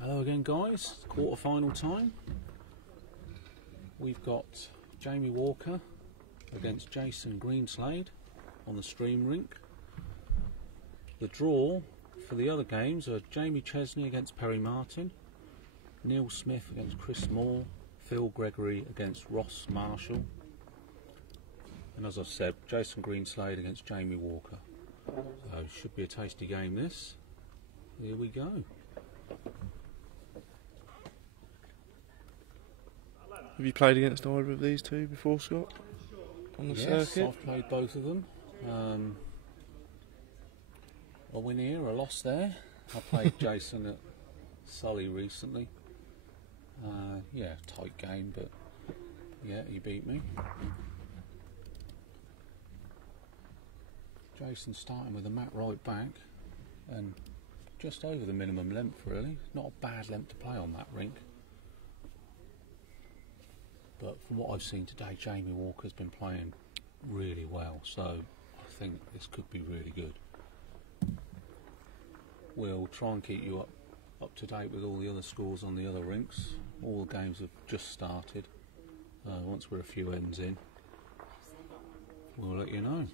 Hello again, guys. Quarter-final time. We've got Jamie Walker against Jason Greenslade on the stream rink. The draw for the other games are Jamie Chesney against Perry Martin, Neil Smith against Chris Moore, Phil Gregory against Ross Marshall, and as I've said, Jason Greenslade against Jamie Walker. So it should be a tasty game, this. Here we go. Have you played against either of these two before, Scott? On the circuit? Yes, I've played both of them. A win here, a loss there. I played Jason at Sully recently. Yeah, tight game, but yeah, he beat me. Jason starting with a mat right back and just over the minimum length, really. Not a bad length to play on that rink. But from what I've seen today, Jamie Walker's been playing really well, so I think this could be really good. We'll try and keep you up to date with all the other scores on the other rinks. All the games have just started. Once we're a few ends in, we'll let you know.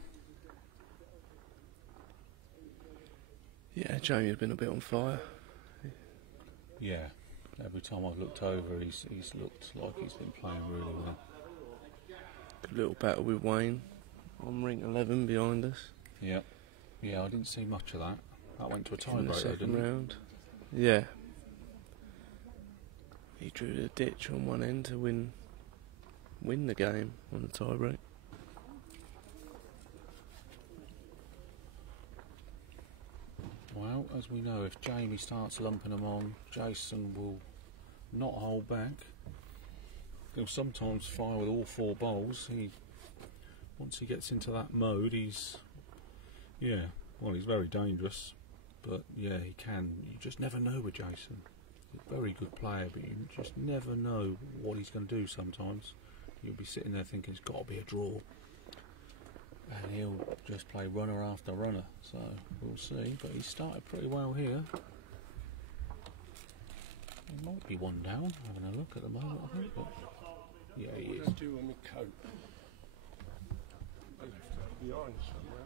Yeah, Jamie's been a bit on fire. Yeah, every time I've looked over, he's looked like he's been playing really well. Good little battle with Wayne on rink 11 behind us. Yeah, yeah, I didn't see much of that. That went to a In the tiebreaker, second didn't it? round. Yeah. He drew the ditch on one end to win the game on the tiebreak. Well, as we know, if Jamie starts lumping them on, Jason will not hold back. He'll sometimes fire with all four bowls. Once he gets into that mode, he's very dangerous. But yeah, he can. You just never know with Jason. He's a very good player, but you just never know what he's going to do sometimes. You'll be sitting there thinking it's got to be a draw. And he'll just play runner after runner, so we'll see. But he started pretty well here. He might be one down, having a look at the moment, I think. But yeah, he is. What do on the coat? I left that behind somewhere.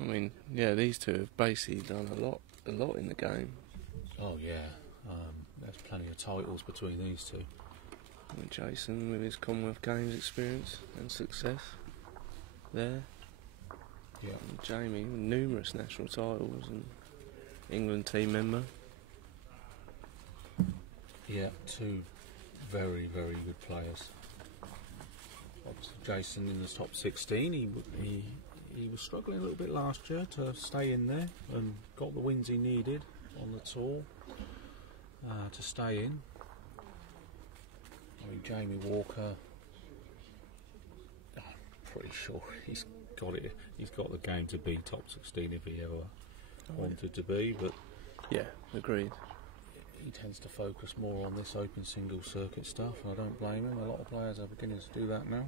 I mean, yeah, these two have basically done a lot in the game. Oh yeah, there's plenty of titles between these two. And Jason with his Commonwealth Games experience and success there. Yeah. And Jamie with numerous national titles and England team member. Yeah, two very, very good players. Jason in the top 16. He was struggling a little bit last year to stay in there and got the wins he needed on the tour to stay in. I mean, Jamie Walker, I'm pretty sure he's got it. He's got the game to be top 16 if he ever wanted to be. But yeah, agreed. He tends to focus more on this open single circuit stuff, and I don't blame him. A lot of players are beginning to do that now.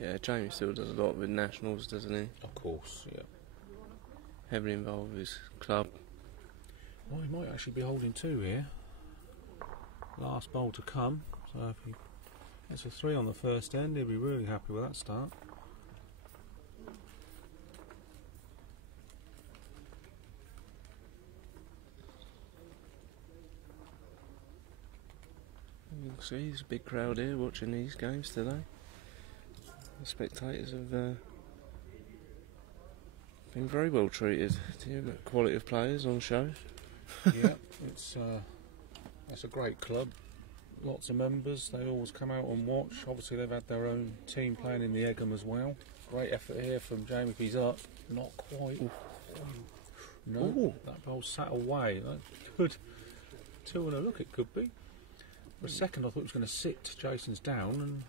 Yeah, Jamie still does a lot with nationals, doesn't he? Of course, yeah. Heavily involved with his club. Well, he might actually be holding two here. Last bowl to come, so if he gets a 3 on the first end, he'll be really happy with that start. You can see there's a big crowd here watching these games today. The spectators have been very well treated. Quality of players on show. Yeah, it's a great club. Lots of members. They always come out and watch. Obviously, they've had their own team playing in the Egham as well. Great effort here from Jamie. If he's up, not quite. No, Ooh. that ball sat away. That's good. 2 and a look. It could be. For a second, I thought it was going to sit. Jason's down, and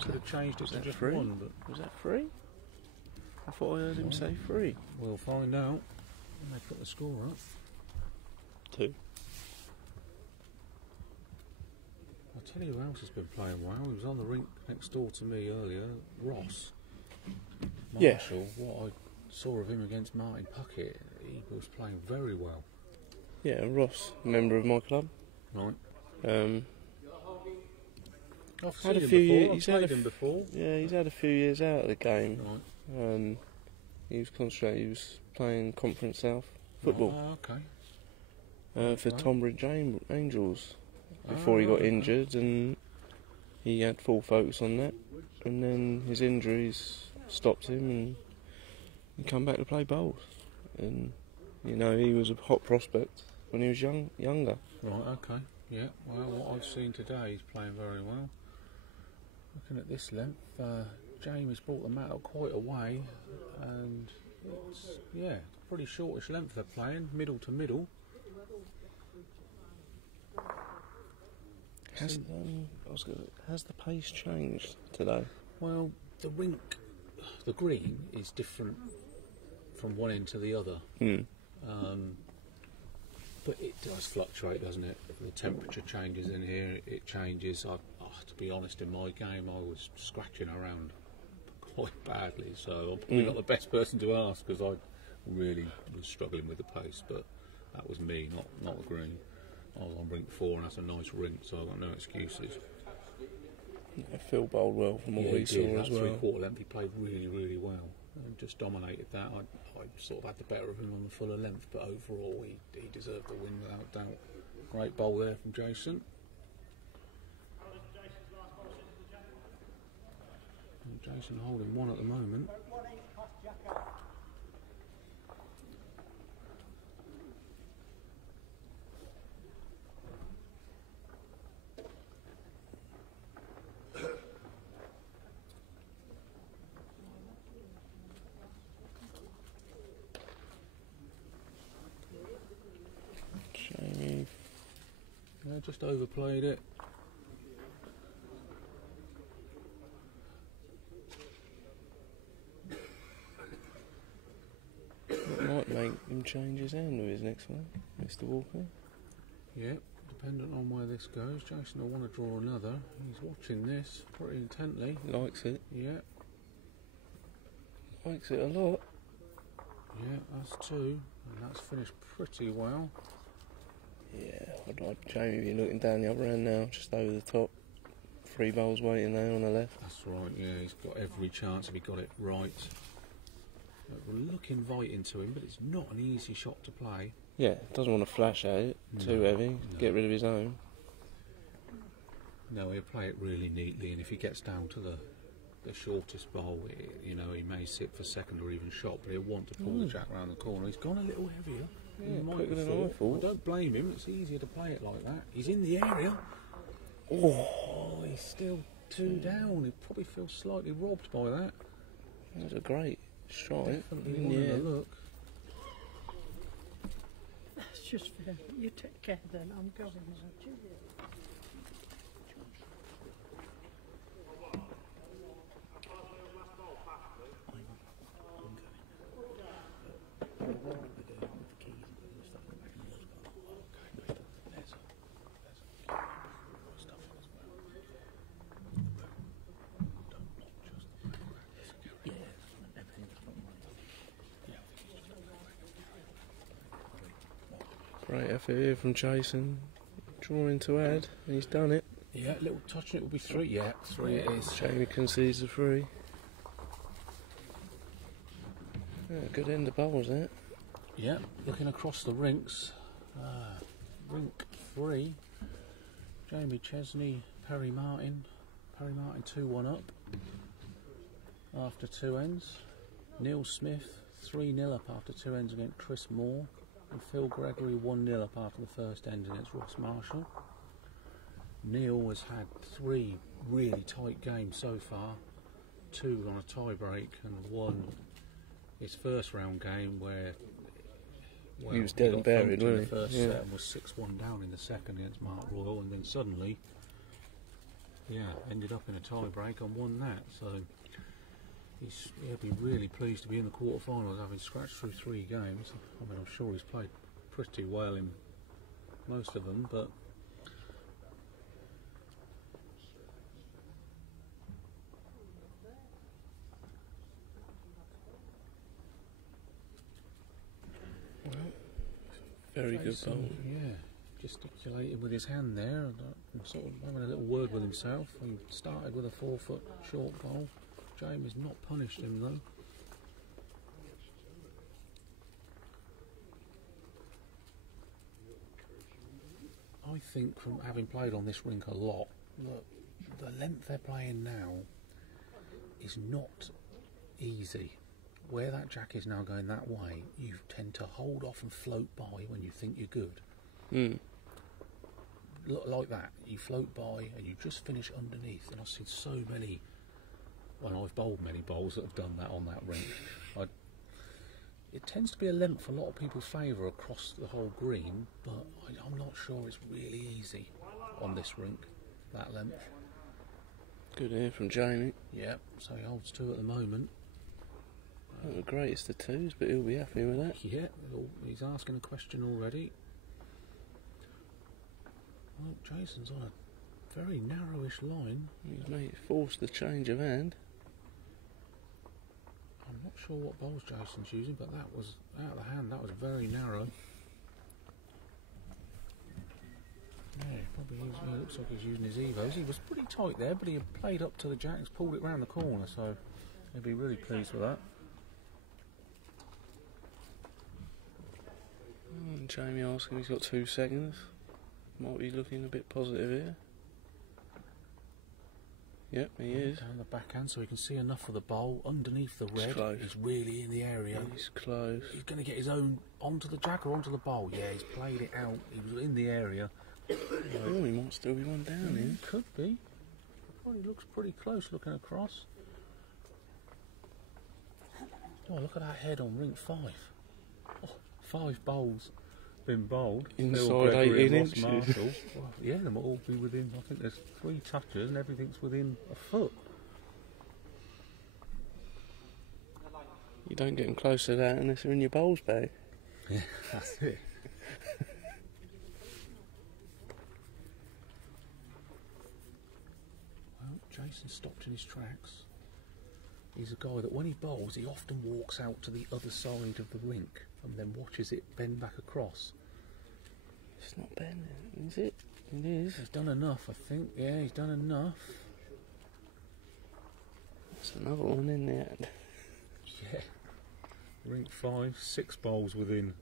could have changed it to just 1. But was that 3? I thought I heard him say 3. We'll find out when they put the score up. 2. I'll tell you who else has been playing well. He was on the rink next door to me earlier, Ross. Yeah. Marshall, what I saw of him against Martin Puckett, he was playing very well. Yeah, Ross, member of my club. Right. I've Had seen a him few before. years. I've played him before. Yeah, he's had a few years out of the game. Right. He was concentrating. He was playing Conference South football for Right. Tonbridge Angels before he got injured, and he had full focus on that. And then his injuries stopped him, and he come back to play bowls. And you know, he was a hot prospect when he was younger. Right, okay. Yeah, well, what I've seen today, he's playing very well. Looking at this length, Jamie's brought the mat up quite a way, and it's, yeah, pretty shortish length they're playing, middle to middle. Has the pace changed today? Well, the rink, the green is different from one end to the other. But it does fluctuate, doesn't it? The temperature changes in here, it changes. To be honest, in my game I was scratching around quite badly, so I'm probably not the best person to ask, because I really was struggling with the pace, but that was me, not the green. I was on rink 4 and that's a nice rink, so I've got no excuses. Yeah, Phil bowled well from what we saw as well. That 3/4 length he played really, really well. And just dominated that. I sort of had the better of him on the fuller length, but overall he deserved the win without doubt. Great bowl there from Jason. And Jason holding 1 at the moment. Jamie. Yeah, just overplayed it. It might make him change his hand with his next one, Mr. Walker. Yeah, dependent on where this goes. Jason will want to draw another. He's watching this pretty intently. Likes it. Yeah. Likes it a lot. Yeah, that's 2, and that's finished pretty well. Yeah, I'd like Jamie be looking down the other end now, just over the top. 3 bowls waiting there on the left. That's right, yeah, he's got every chance if he got it right. It will look inviting to him, but it's not an easy shot to play. Yeah, doesn't want to flash at it, too heavy, get rid of his own. No, he'll play it really neatly, and if he gets down to the shortest bowl, you know, he may sit for second or even shot, but he'll want to pull the jack round the corner. He's gone a little heavier. Yeah, quicker than I thought. I don't blame him, it's easier to play it like that. He's in the area. Oh, he's still 2 down. He probably feels slightly robbed by that. That was a great shot. Definitely wanted a look. That's just fair. You take care then, I'm going now. Great effort here from Jason. Drawing to add, and he's done it. Yeah, a little touch and it will be 3. Yeah, 3 it is. Jamie concedes the 3. Yeah, good end of bowls there. Yeah, looking across the rinks. Rink 3. Jamie Chesney, Perry Martin. Perry Martin 2-1 up after 2 ends. Neil Smith 3-0 up after 2 ends against Chris Moore. And Phil Gregory 1-0 up after the first end against Ross Marshall. Neil has had 3 really tight games so far. 2 on a tie break and 1 his first round game where he was dead and buried, wasn't he? The first set and was 6-1 down in the second against Mark Royal, and then suddenly, ended up in a tie break and won that. So he'll be really pleased to be in the quarterfinals, having scratched through 3 games. I mean, I'm sure he's played pretty well in most of them, but Very good Jason, bowl. yeah, gesticulating with his hand there and sort of having a little word with himself. He started with a 4-foot short bowl. Jamie's not punished him though. I think from having played on this rink a lot, that the length they're playing now is not easy. Where that jack is now going that way, you tend to hold off and float by when you think you're good. Like that, you float by and you just finish underneath. And I've seen so many, well, I've bowled many bowls that have done that on that rink. It tends to be a length a lot of people's favour across the whole green, but I'm not sure it's really easy on this rink, that length. Good here from Jamie. Yep, so he holds 2 at the moment. Not the greatest of 2s, but he'll be happy with that. Yeah, he's asking a question already. Well, Jason's on a very narrowish line. He's forced the change of hand. I'm not sure what bowls Jason's using, but that was out of the hand. That was very narrow. Yeah, probably looks like he's using his evos. He was pretty tight there, but he had played up to the jacks, pulled it round the corner, so he'll be really pleased with that. Jamie asking, he's got 2 seconds. Might be looking a bit positive here. Yep, he is. Down the backhand so he can see enough of the bowl. Underneath the red, close. he's really in the area. He's close. He's going to get his own onto the jack or onto the bowl. Yeah, he's played it out. He was in the area. Oh, he might still be one down here. Could be. Well, he looks pretty close looking across. Oh, look at that head on rink 5. Oh, 5 bowls been bowled. Inside 18 inches. Marshall. Well, yeah, they might all be within, I think there's 3 touches and everything's within a foot. You don't get them close to that unless they're in your bowls bag. Yeah, that's it. Well, Jason stopped in his tracks. He's a guy that when he bowls, he often walks out to the other side of the rink and then watches it bend back across. It's not bending, is it? It is. He's done enough, I think. Yeah, he's done enough. There's another one in there. Yeah. Rink 5, 6 bowls within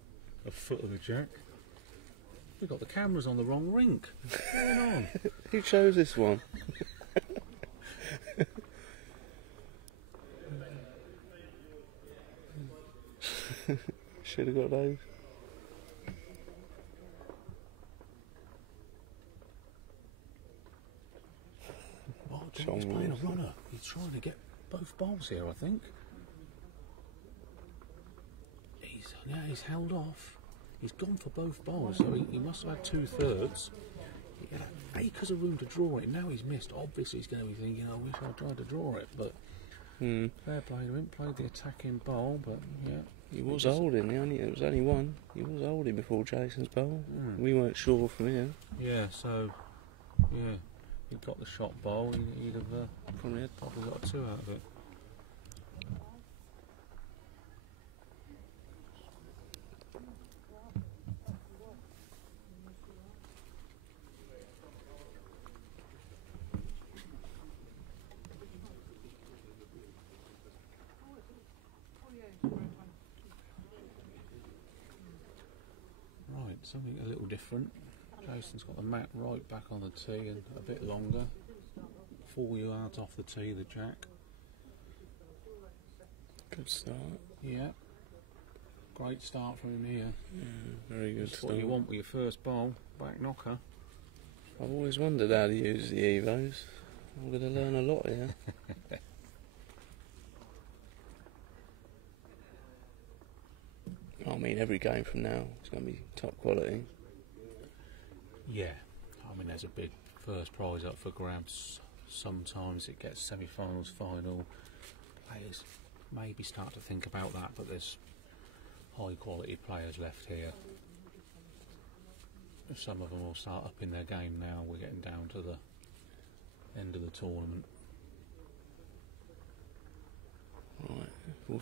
a foot of the jack. We've got the cameras on the wrong rink. What's going on? Who chose this one? Should have got those. Oh, he's playing a runner. He's trying to get both bowls here, I think. He's held off. He's gone for both bowls, so he must have had 2/3. He had acres of room to draw it. Now he's missed. Obviously, he's going to be thinking, I wish I'd tried to draw it, but fair play to him. Played the attacking bowl, but yeah. He was holding, it was only one. He was holding before Jason's bowl. We weren't sure from here. Yeah, so, yeah, he'd got the shot bowl, he'd have probably got 2 out of it. Right, something a little different. Jason's got the mat right back on the tee and a bit longer. 4 yards off the tee, the jack. Good start. Yeah. Great start from him here. Yeah, very good That's start. what you want with your first bowl, back knocker. I've always wondered how to use the Evos. I'm going to learn a lot here. I mean, every game from now is going to be top quality. Yeah, I mean, there's a big first prize up for grabs. Sometimes it gets semi-finals, final. Players maybe start to think about that, but there's high quality players left here. Some of them will start upping their game now. We're getting down to the end of the tournament. Right, well,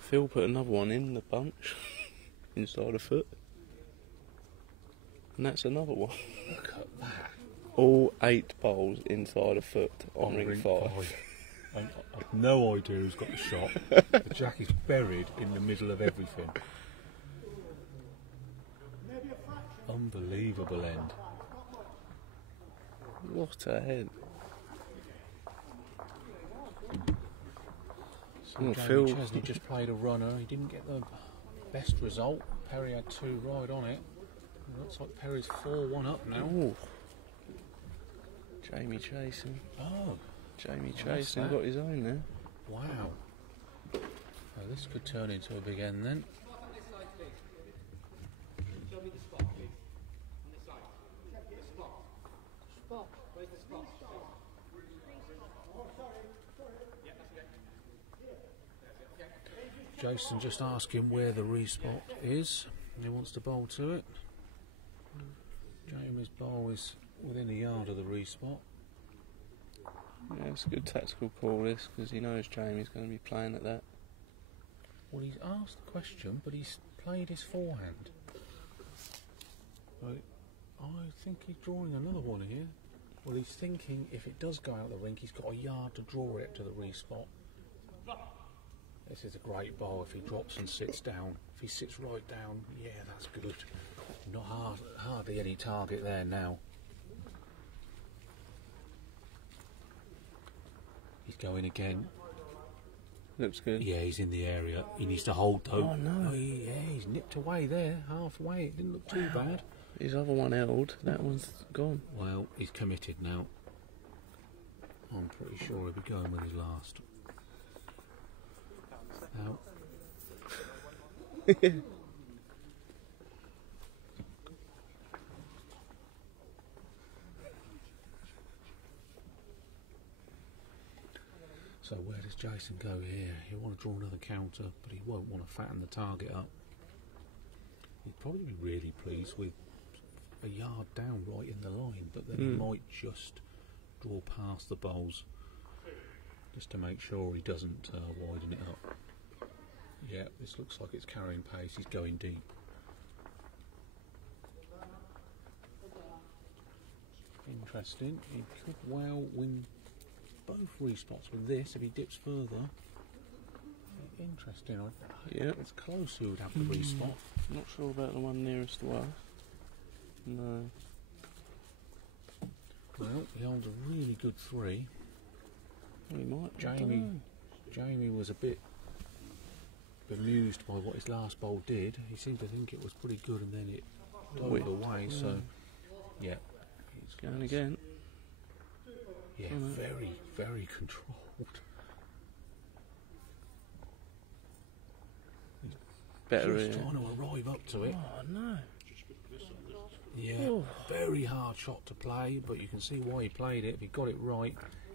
Phil put another one in the bunch inside a foot. And that's another one. Look at that. All 8 bowls inside a foot on ring 5. I've no idea who's got the shot. The jack is buried in the middle of everything. Unbelievable end. What a head. So Oh, Jamie Phil. Chesney just played a runner. He didn't get the best result. Perry had 2 right on it. It looks like Perry's 4-1 up now. Oh. Jamie chasing. Oh, Jamie Nice chasing that. got his own there. wow. Well, this could turn into a big end then. Jason just asked him where the respot is. He wants to bowl to it. Jamie's bowl is within a yard of the respot. Yeah, it's a good tactical call this, because he knows Jamie's going to be playing at that. Well, he's asked the question, but he's played his forehand. I think he's drawing another one here. Well, he's thinking if it does go out the rink, he's got a yard to draw it to the respot. This is a great bowl if he drops and sits down. If he sits right down, yeah, that's good. Not hardly any target there now. He's going again. Looks good. Yeah, he's in the area. He needs to hold though. Oh, no. He's nipped away there, halfway. It didn't look too bad. His other one held, that one's gone. Well, he's committed now. I'm pretty sure he'll be going with his last. Out. So where does Jason go here? He'll want to draw another counter, but he won't want to fatten the target up. He'd probably be really pleased with a yard down right in the line, but then he might just draw past the bowls just to make sure he doesn't widen it up. Yeah, this looks like it's carrying pace. He's going deep. Interesting. He could well win both respots with this if he dips further. Interesting. Yeah. It's close who would have the respot. Not sure about the one nearest to us. No. Well, he holds a really good 3. Well, he might. I don't know. Jamie was a bit bemused by what his last bowl did. He seemed to think it was pretty good, and then it Whipped. dove away. So, yeah, he's Going again. Yeah, very, very controlled. Better Just here. trying to arrive up to it. Oh, no. Yeah, Oh. very hard shot to play, but you can see why he played it. If he got it right,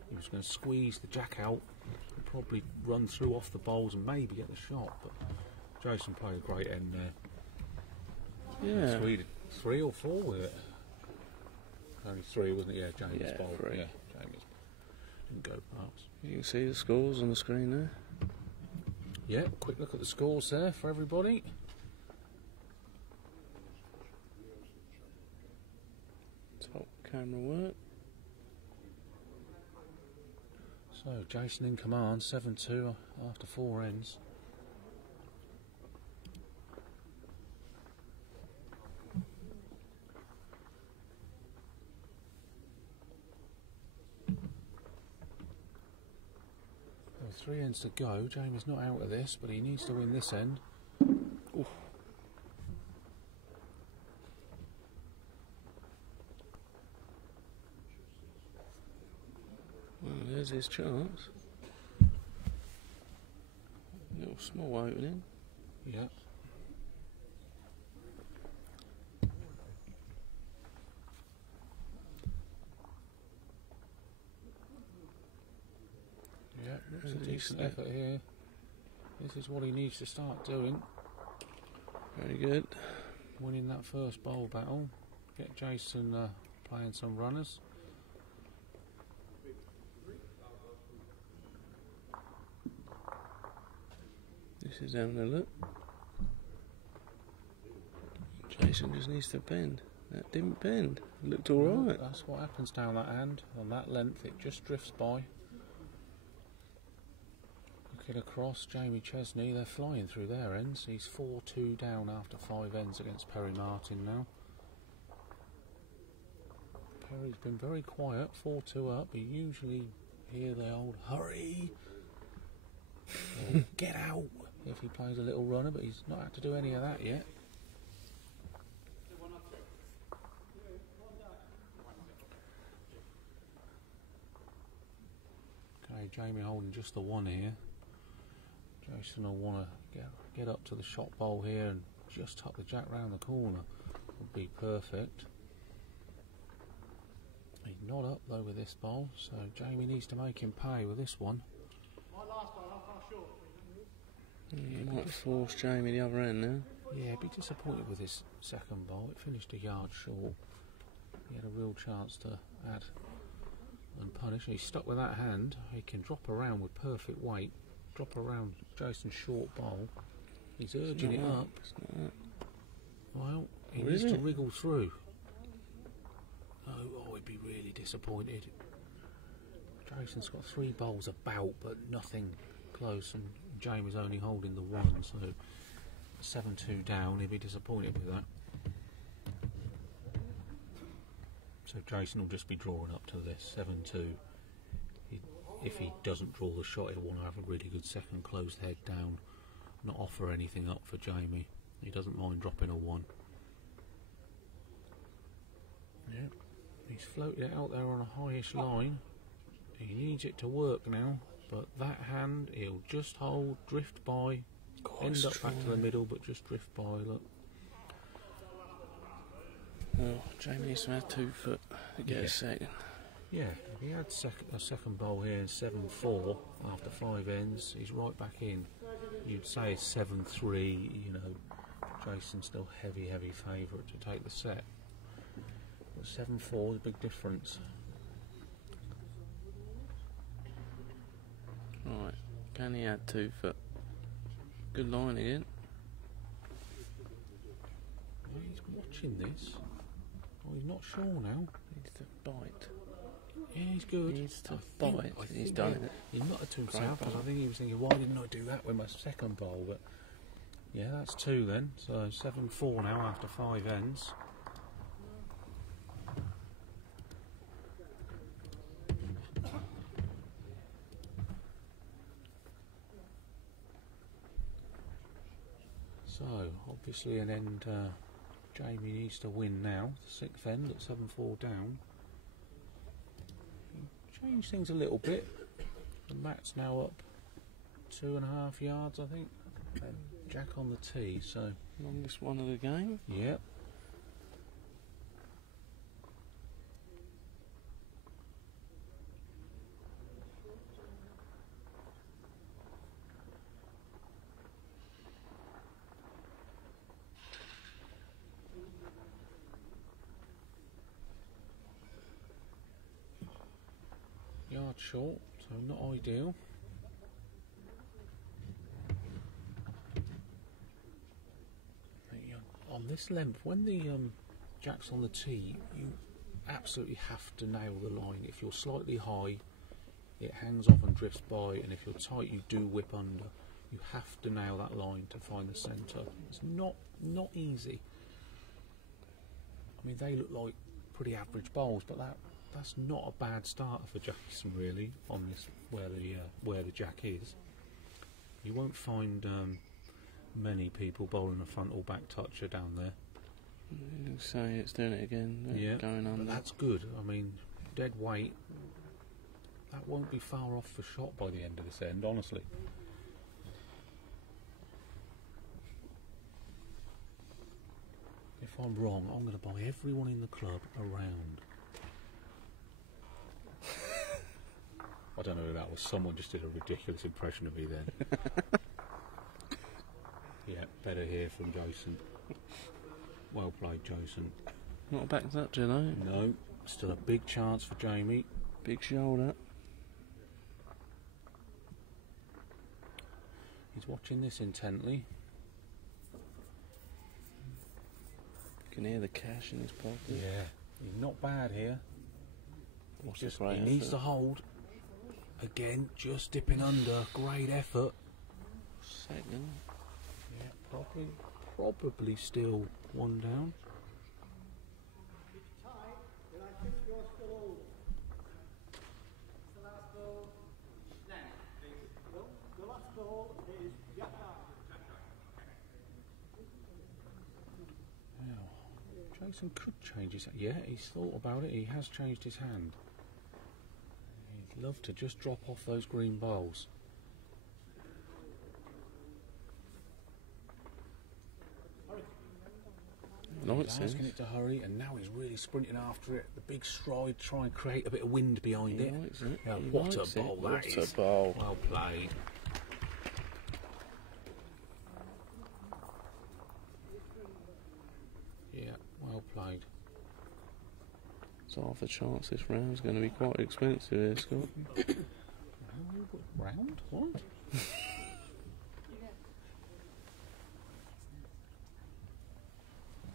he was going to squeeze the jack out and probably run through off the bowls and maybe get the shot. But Jason played a great end there. Yeah. 3 or 4 with it. Only 3, wasn't it? Yeah, Jamie's Yeah, bowl. 3. Yeah, Jamie's didn't go past. You can see the scores on the screen there. Yeah, quick look at the scores there for everybody. Top camera work. So Jason in command, 7-2 after 4 ends. Well, 3 ends to go. Jamie's not out of this, but he needs to win this end. Oof. Well, there's his chance. Little small opening. Yeah. Yeah, looks a decent effort here. This is what he needs to start doing. Very good. Winning that first bowl battle. Get Jason playing some runners. This is having a look. Jason just needs to bend. That didn't bend. It looked alright. That's what happens down that hand. On that length, it just drifts by. Looking across, Jamie Chesney, they're flying through their ends. He's 4-2 down after 5 ends against Perry Martin now. Perry's been very quiet, 4-2 up. You usually hear the old hurry or get out if he plays a little runner, but he's not had to do any of that yet. Okay, Jamie holding just the one here. Jason will want to get up to the shot bowl here and just tuck the jack round the corner. Would be perfect. He's not up though with this bowl, so Jamie needs to make him pay with this one. Might force Jamie the other end now. Yeah, be disappointed with his second bowl. It finished a yard short. He had a real chance to add and punish. He's stuck with that hand. He can drop around with perfect weight. Drop around Jason's short bowl. He's urging it up. Well, he needs to wriggle through. Oh, he'd be really disappointed. Jason's got 3 bowls about, but nothing close, and Jamie's only holding the one, so 7-2 down. He'd be disappointed with that. So Jason will just be drawing up to this 7-2. If he doesn't draw the shot, he'll want to have a really good second closed head down, not offer anything up for Jamie. He doesn't mind dropping a 1. Yeah, he's floated it out there on a highish line. He needs it to work now, but that hand he'll just hold, drift by, end up back to the middle, but just drift by. Look. Oh, Jamie needs to have 2 foot to get a second. Yeah, if he had a second bowl here in 7-4 after 5 ends, he's right back in. You'd say 7-3, you know, Jason's still heavy favourite to take the set. But 7-4 is a big difference. Right, can he add 2 foot? Good line again. Well, he's watching this. Oh, he's not sure now. Needs to bite. Yeah, he's good. He needs to bite. He's done it. He muttered to himself, because I think he was thinking, why didn't I do that with my second bowl? But yeah, that's 2 then. So 7-4 now after 5 ends. So obviously an end Jamie needs to win now. The 6th end at 7-4 down. Change things a little bit. The mat's now up 2.5 yards, I think. And Jack on the tee, so Longest one of the game. yep. Yard short, so not ideal. On this length, when the jack's on the tee, you absolutely have to nail the line. If you're slightly high, it hangs off and drifts by, and if you're tight, you do whip under. You have to nail that line to find the centre. It's not easy. I mean, they look like pretty average bowls, but that's not a bad starter for Jason, really, on this where the jack is. You won't find many people bowling a front or back toucher down there. So it's doing it again. Yeah, going on. but that's good. I mean, dead weight. That won't be far off for shot by the end of this end, honestly. If I'm wrong, I'm going to buy everyone in the club around. I don't know who that was. Someone just did a ridiculous impression of me then. Yeah, better hear from Jason. Well played, Jason. Not a back touch, you know. No, still a big chance for Jamie. Big shoulder. He's watching this intently. can hear the cash in his pocket. Yeah, he's not bad here. What's Just, a great he needs effort. to hold. Again, just dipping under. Great effort. Second. Yeah, probably still one down. Jason could change his hand. Yeah, he's thought about it. He has changed his hand. He'd love to just drop off those green bowls. Nice, He's asking it to hurry, and now he's really sprinting after it. The big stride, try and create a bit of wind behind it. Likes it. Yeah, He what likes a it. bowl that What is. a bowl. Well played. Yeah, well played. So half a chance this round's going to be quite expensive here, Scott. Round? What?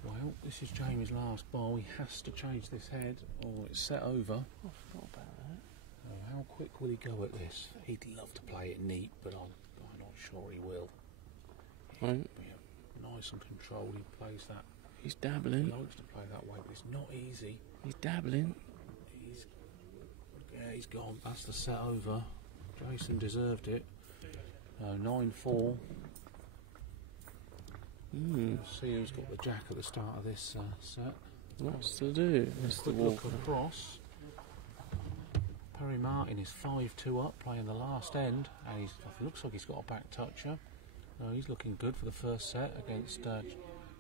Well, this is Jamie's last bowl. He has to change this head, or it's set over. I forgot about that. How quick will he go at this? He'd love to play it neat, but I'm not sure he will. Right. Yeah, nice and controlled. He plays that. He's He dabbling. likes to play that way, but it's not easy. He's dabbling. He's gone. That's the set over. Jason deserved it. 9-4. See who's got the jack at the start of this set. Lots to do. Mr. Quick look Walker. across. Perry Martin is 5-2 up, playing the last end, and it looks like he's got a back toucher. He's looking good for the first set against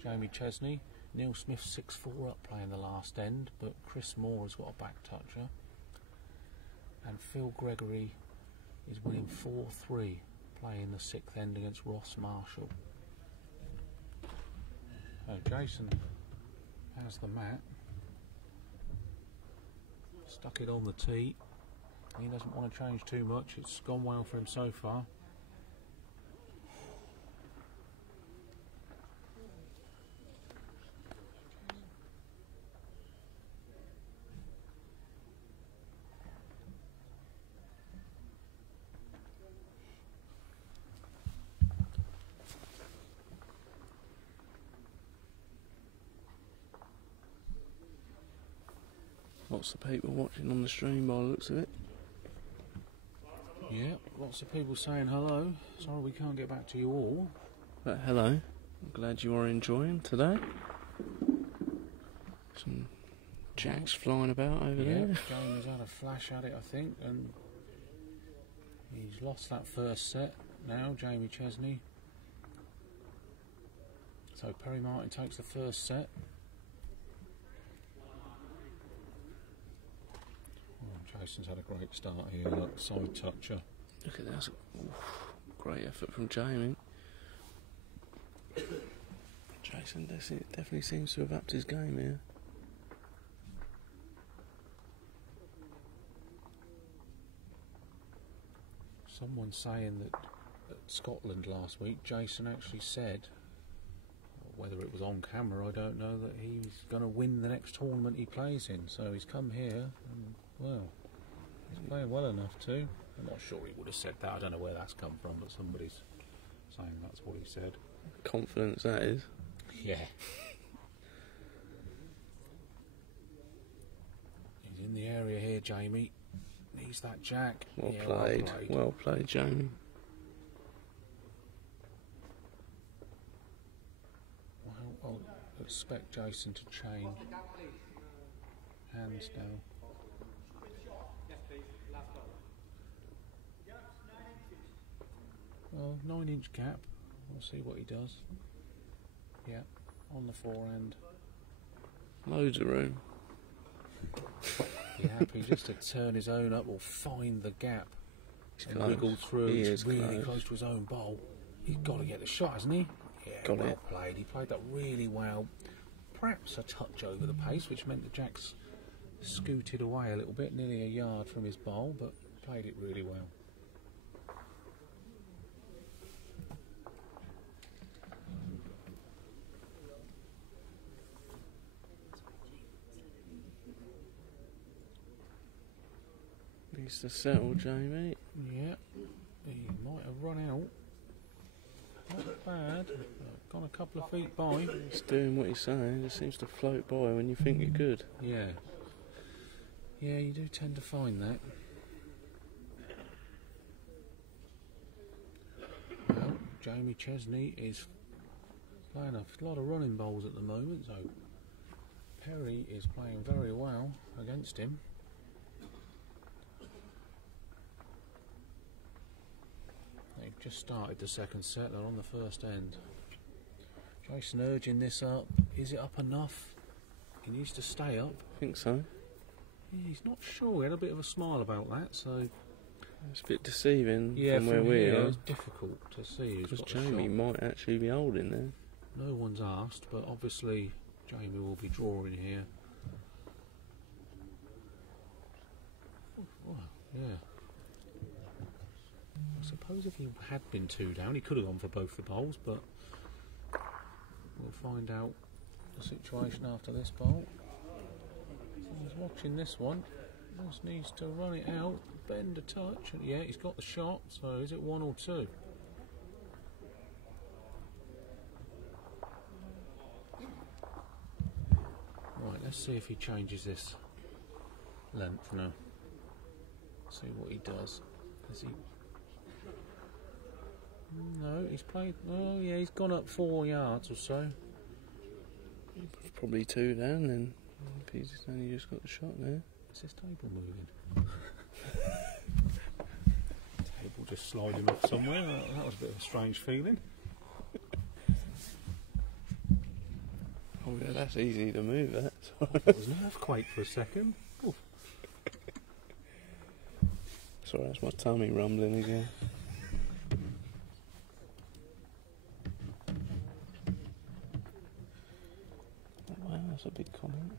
Jamie Chesney. Neil Smith 6-4 up, playing the last end, but Chris Moore has got a back toucher. And Phil Gregory is winning 4-3, playing the sixth end against Ross Marshall. Jason has the mat. Stuck it on the tee. He doesn't want to change too much. It's gone well for him so far. Lots of people watching on the stream by the looks of it. Yeah, lots of people saying hello. Sorry we can't get back to you all. But hello. I'm glad you are enjoying today. Some jacks flying about over Yeah, there. Jamie's had a flash at it, I think, and he's lost that first set now, Jamie Chesney. So Perry Martin takes the first set. Jason's had a great start here, look, side toucher. Look at that. Great effort from Jamie. Jason definitely seems to have upped his game here. Someone saying that at Scotland last week, Jason actually said, whether it was on camera, I don't know, that he's going to win the next tournament he plays in. So he's come here, and, well, he's playing well enough too. I'm not sure he would have said that. I don't know where that's come from, but somebody's saying that's what he said. Confidence, that is. Yeah. He's in the area here, Jamie. Needs that jack. Well Yeah, played. Well played, Jamie. Well, I'll expect Jason to chain hands now. Well, 9-inch gap. We'll see what he does. Yeah, on the forehand. Loads of room. Be happy just to turn his own up or find the gap and close. wiggle through. He It's is really close. close to his own bowl. He's got to get the shot, hasn't he? Yeah, Got well it. played. He played that really well. Perhaps a touch over the pace, which meant the jacks scooted away a little bit, nearly a yard from his bowl, but played it really well. Needs to settle, Jamie. Yeah, he might have run out. Not bad. Gone a couple of feet by. He's doing what he's saying. Just seems to float by when you think you're good. Yeah. Yeah, you do tend to find that. Well, Jamie Chesney is playing a lot of running bowls at the moment, so Perry is playing very well against him. They've just started the second set, they're on the first end. Jason urging this up. Is it up enough? He needs to stay up. I think so. Yeah, he's not sure. He had a bit of a smile about that, so It's a bit deceiving yeah, from where we here, are. it's difficult to see who's Because got Jamie the shot. might actually be holding there. No one's asked, but obviously Jamie will be drawing here. Oh, yeah. I suppose if he had been 2 down, he could have gone for both the bowls, but we'll find out the situation after this bowl. He's watching this one. Just needs to run it out, bend a touch. Yeah, he's got the shot, so is it 1 or 2? Right, let's see if he changes this length now. See what he does. Is he... No, he's played... Oh yeah, he's gone up 4 yards or so. Probably 2 down then. If he's only just got the shot there. Is this table moving? Table just sliding off somewhere. That was a bit of a strange feeling. Oh yeah, that's easy to move, that. It was an earthquake for a second. Oof. Sorry, that's my tummy rumbling again. Wow, that's a big comment.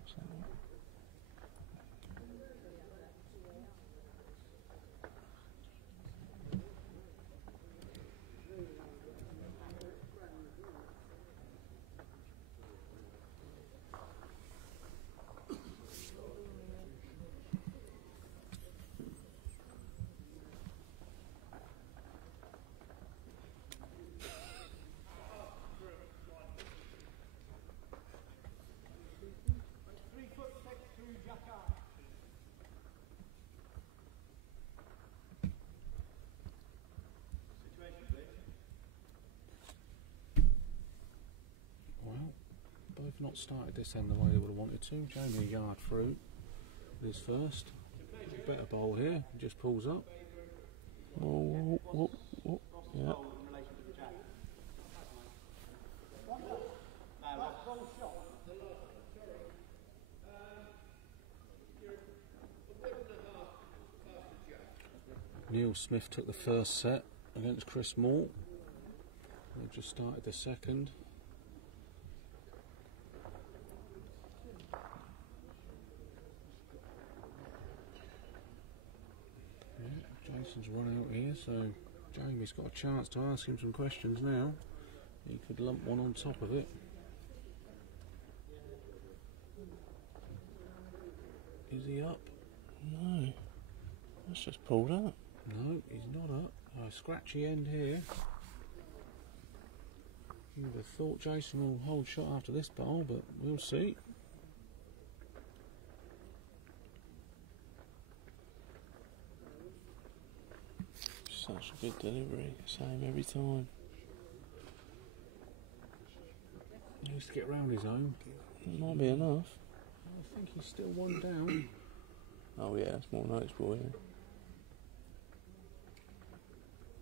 Both not started this end the way they would have wanted to. Jamie a yard through with his first. Better bowl here, he just pulls up. Whoa, whoa, whoa, yeah. Neil Smith took the first set against Chris Moore. They've just started the second. Jason's run out here, so Jamie's got a chance to ask him some questions now. He could lump one on top of it. Is he up? No, that's just pulled up. No, he's not up. A scratchy end here. You would have thought Jason will hold shot after this bowl, but we'll see. Such a good delivery, same every time. He needs to get round his own. It might be enough. I think he's still 1 down. Oh yeah, it's more noticeable, yeah.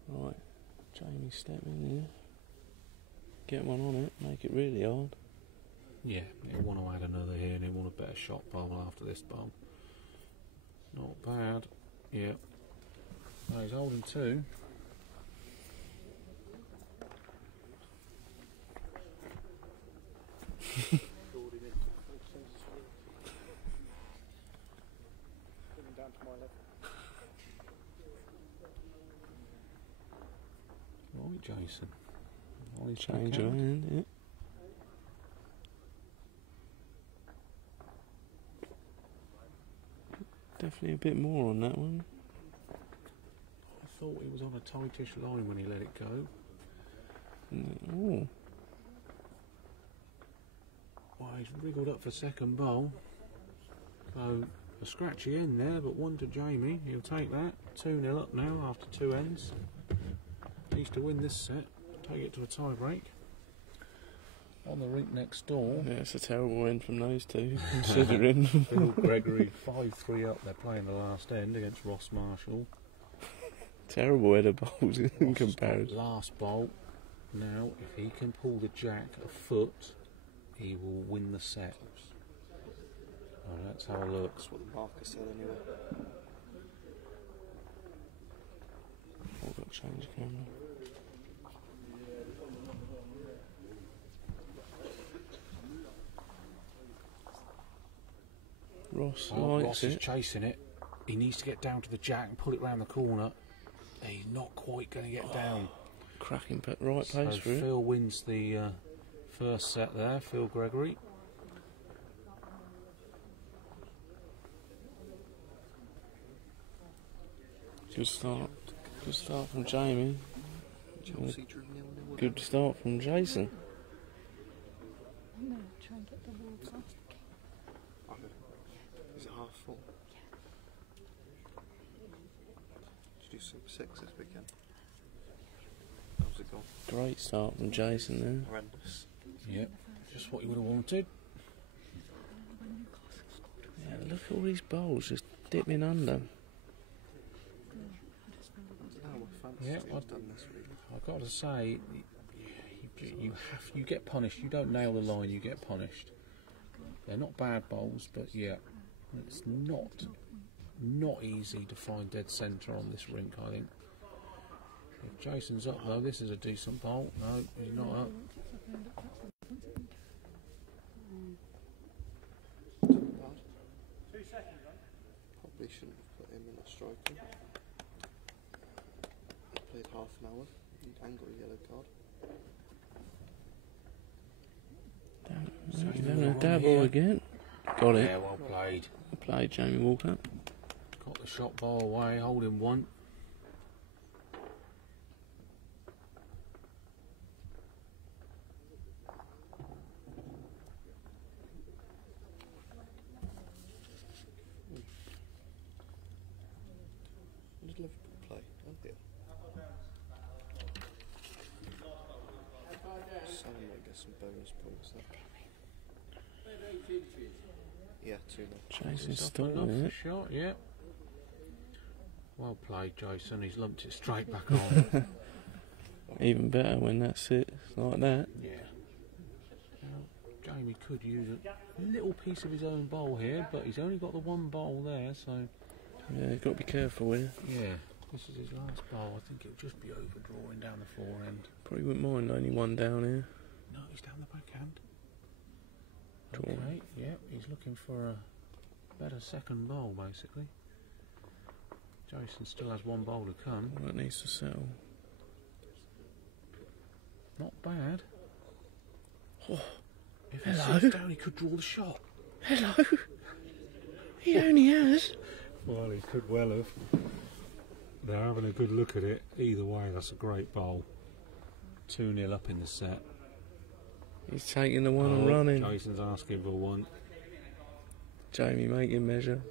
Right, Jamie step in here. Get one on it, make it really hard. Yeah, he'll want to add another here and he'll want a better shot bowl after this bowl. Not bad. Yeah. No, he's holding 2. Right, Jason. Change your hand, yeah. Definitely a bit more on that one. thought he was on a tightish line when he let it go. Ooh. Well, he's wriggled up for second bowl. So a scratchy end there, but one to Jamie. He'll take that. 2-0 up now after 2 ends. Needs to win this set. Take it to a tie break. On the rink next door. Yeah, it's a terrible end from those two, considering. Phil Gregory 5-3 up. They're playing the last end against Ross Marshall. Terrible header bowls in Ross comparison. Last bowl. Now, if he can pull the jack a foot, he will win the set. Oh, let's have a look. That's what the marker said anyway. I've got to change the camera. Ross likes Ross is it. chasing it. He needs to get down to the jack and pull it round the corner. He's not quite going to get down. Cracking right So place for it. Phil wins the first set there, Phil Gregory. Good start. Good start from Jamie. Chelsea drew 0-0. Good start from Jason. I'm going to try and get the wall past. Is it half full? Did you do Super 6 this weekend? How's it gone? Great start from Jason there. Horrendous. Yep, just what you would have wanted. Yeah, look at all these bowls just dipping under. How my fantasy Yeah, team's done this week. I've got to say, you get punished. You don't nail the line, you get punished. They're not bad bowls, but yeah, it's not easy to find dead centre on this rink, I think. If Jason's up though, this is a decent bowl. No, he's not up. Probably shouldn't have put him in a striker. Played half an hour. And got a yellow card. So He's he's having a gonna run dabble here. again. Got it. Yeah, well played. Played Jamie Walker. Got the shot ball away, holding one. When did Liverpool play? Oh dear. Sam might get some bonus points there. Yeah, 2-0. Jason's Up still enough in for it. shot, yeah. Well played, Jason. He's lumped it straight back on. Even better when that sits like that. Yeah. Now, Jamie could use a little piece of his own bowl here, but he's only got the one bowl there, so Yeah, you've got to be careful here. yeah. This is his last bowl. I think it'll just be overdrawing down the forehand. Probably wouldn't mind only one down here. No, he's down the backhand. Draw. Okay, yeah, he's looking for a better second bowl, basically. Jason still has one bowl to come. Well, that needs to settle. Not bad. If he Hello? sits down, he could draw the shot. Hello. He only has. Well, he could well have. They're having a good look at it. Either way, that's a great bowl. 2-0 up in the set. He's taking the one and running. Jason's asking for one. Jamie making measure.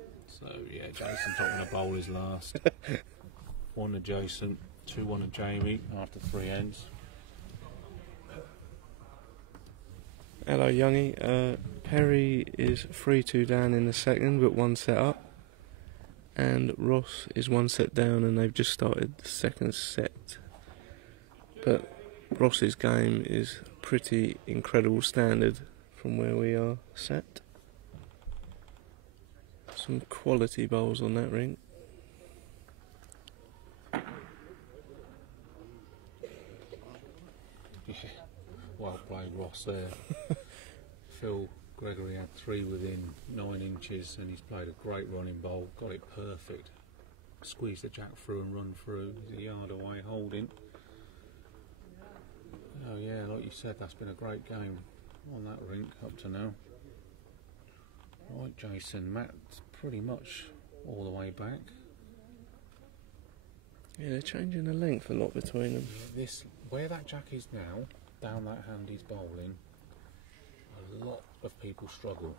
So, yeah, Jason's not going to bowl his last. 1 to Jason, 2-1 to Jamie after 3 ends. Hello, Youngie. Perry is 3-2 down in the second, but 1 set up. And Ross is 1 set down, and they've just started the second set. But Ross's game is pretty incredible standard from where we are set. Some quality bowls on that rink. Yeah, well played, Ross, there. Phil Gregory had 3 within 9 inches, and he's played a great running bowl. Got it perfect. Squeezed the jack through and run through. He's a yard away, holding. Oh yeah, like you said, that's been a great game on that rink up to now. Right, Jason, Matt's pretty much all the way back. Yeah, they're changing the length a lot between them. This, where that jack is now, down that hand he's bowling, a lot of people struggle.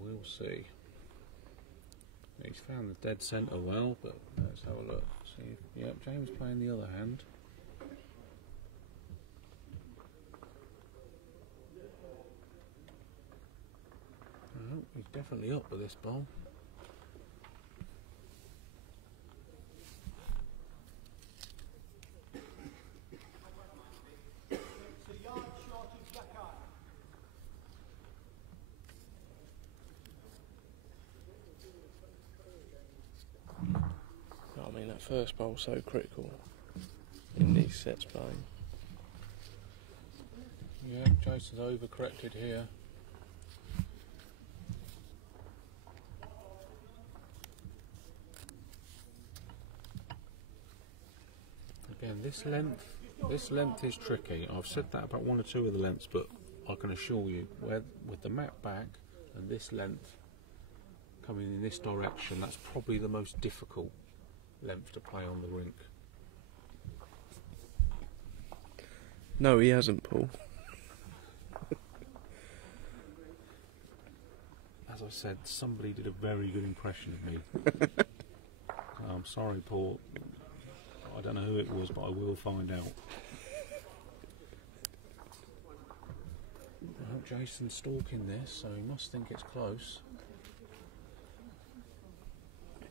We'll see. He's found the dead centre well, but let's have a look. See if, yep, James playing the other hand. Oh, he's definitely up with this bowl. I mean, that first bowl's so critical in these sets playing. Yeah, Jason's overcorrected here. Again, this length is tricky. I've said that about one or two of the lengths, but I can assure you, with the mat back and this length coming in this direction, that's probably the most difficult length to play on the rink. No, he hasn't, Paul. As I said, somebody did a very good impression of me. I'm sorry, Paul. I don't know who it was, but I will find out. Well, Jason's stalking this, so he must think it's close.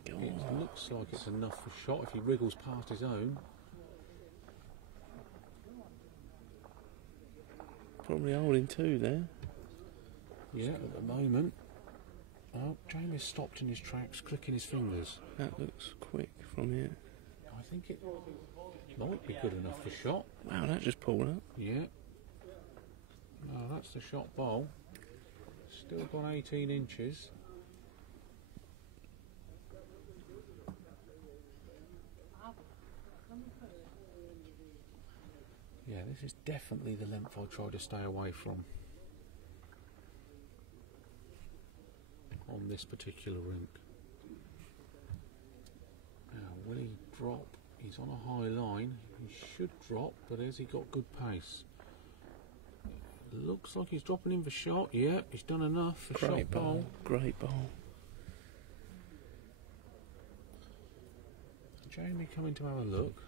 It looks like it's enough for shot if he wriggles past his own. Probably holding two there. Yeah, at the moment. Oh, Jamie's stopped in his tracks, clicking his fingers. That looks quick from here. I think it might be good enough for shot. Wow, that just pulled up. Yeah. No, that's the shot bowl. Still got 18 inches. Yeah, this is definitely the length I try to stay away from on this particular rink. Now, will he drop? He's on a high line. He should drop, but has he got good pace? Looks like he's dropping in for shot. Yeah, he's done enough for Great shot bowl. Great bowl. Jamie coming to have a look.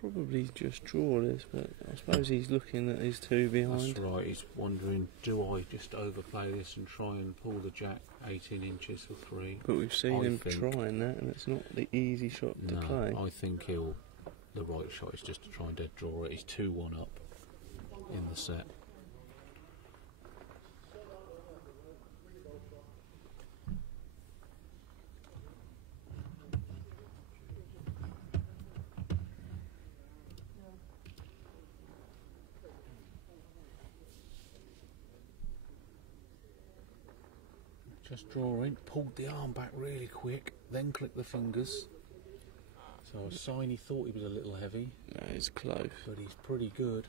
Probably just draw this, but I suppose he's looking at his two behind. That's right, he's wondering, do I just overplay this and try and pull the jack 18 inches for three? But we've seen him think trying that, and it's not the easy shot to play. I think the right shot is just to try and dead draw it. He's 2-1 up in the set. Just drawing, pulled the arm back really quick, then clicked the fingers. So a sign he thought he was a little heavy. That is close. But he's pretty good.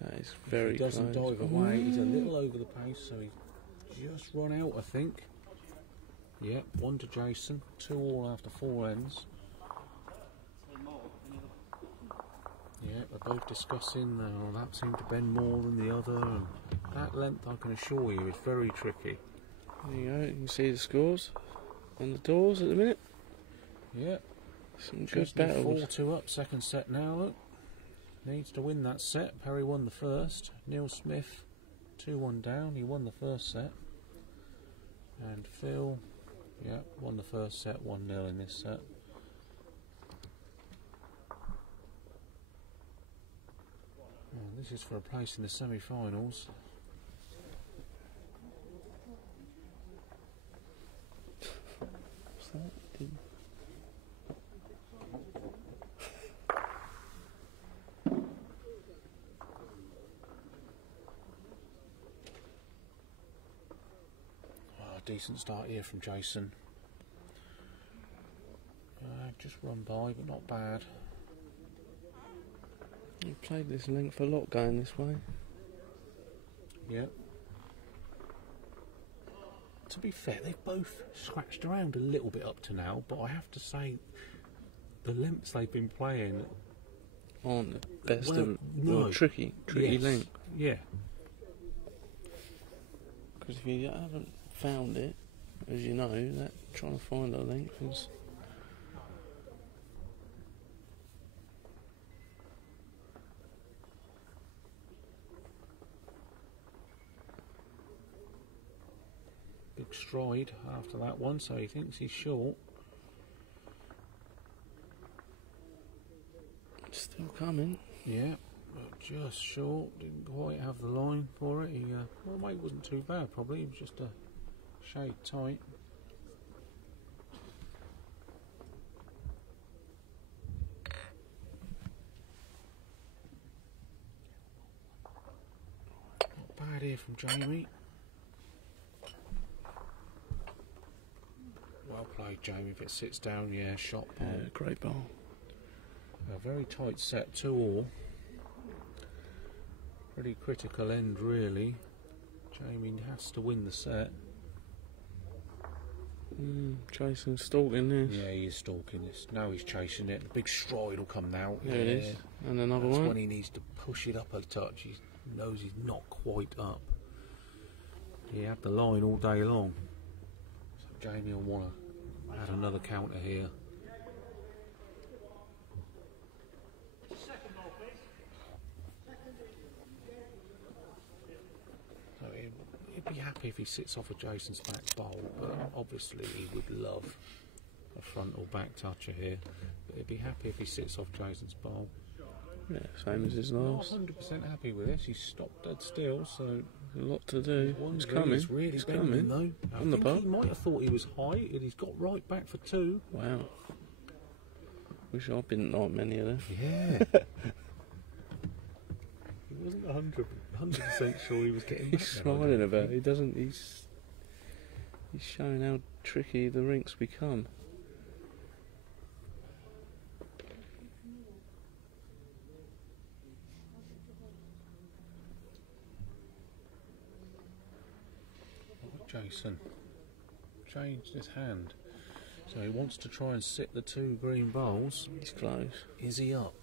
That is very close. If he doesn't close. dive away, he's a little over the pace, so he's just run out, I think. Yep, 1 to Jason, 2 all after 4 ends. Yeah, they're both discussing, that seemed to bend more than the other, and that length, I can assure you, is very tricky. There you go, you can see the scores on the doors at the minute. Yeah. Some good battles. 4-2 up, second set now, look. Needs to win that set. Perry won the first. Neil Smith, 2-1 down. He won the first set. And Phil, yeah, won the first set, 1-0 in this set. Well, this is for a place in the semi-finals. What's that? Decent start here from Jason. Just run by, but not bad. We've played this length a lot going this way. Yep. to be fair, they've both scratched around a little bit up to now, but I have to say the lengths they've been playing aren't the best well, of no. tricky Yes. length. Yeah. Because if you haven't found it, as you know, that trying to find a length is. Big stride after that one, so he thinks he's short. Still coming. Yeah, but just short. Didn't quite have the line for it. He, well, weight wasn't too bad, probably. It was just a shade tight. Not bad here from Jamie. Well played, Jamie. If it sits down, yeah, shot ball. Yeah, great ball. A very tight set, 2-all. Pretty critical end, really. Jamie has to win the set. Jason's stalking this. Yeah, he is stalking this. Now he's chasing it. The big stride will come now. There it is. And another That's one. when he needs to push it up a touch. He knows he's not quite up. He had the line all day long. So Jamie will want to add another counter here. So he'd be happy if he sits off of Jason's back bowl, but obviously he would love a front or back toucher here. But he'd be happy if he sits off Jason's bowl. Yeah, same as his Not last. 100% happy with this. He's stopped dead still, so A lot to do. It's Wondering, coming. It's really It's bending coming. though. I On the think bar. he might have thought he was high, and he's got right back for 2. Wow. Wish I didn't like many of them. Yeah. He wasn't 100% sure he was getting back He's there, I don't smiling about it. think. He doesn't. He's showing how tricky the rinks become. Jason changed his hand, so he wants to try and sit the 2 green bowls. He's close. Is he up?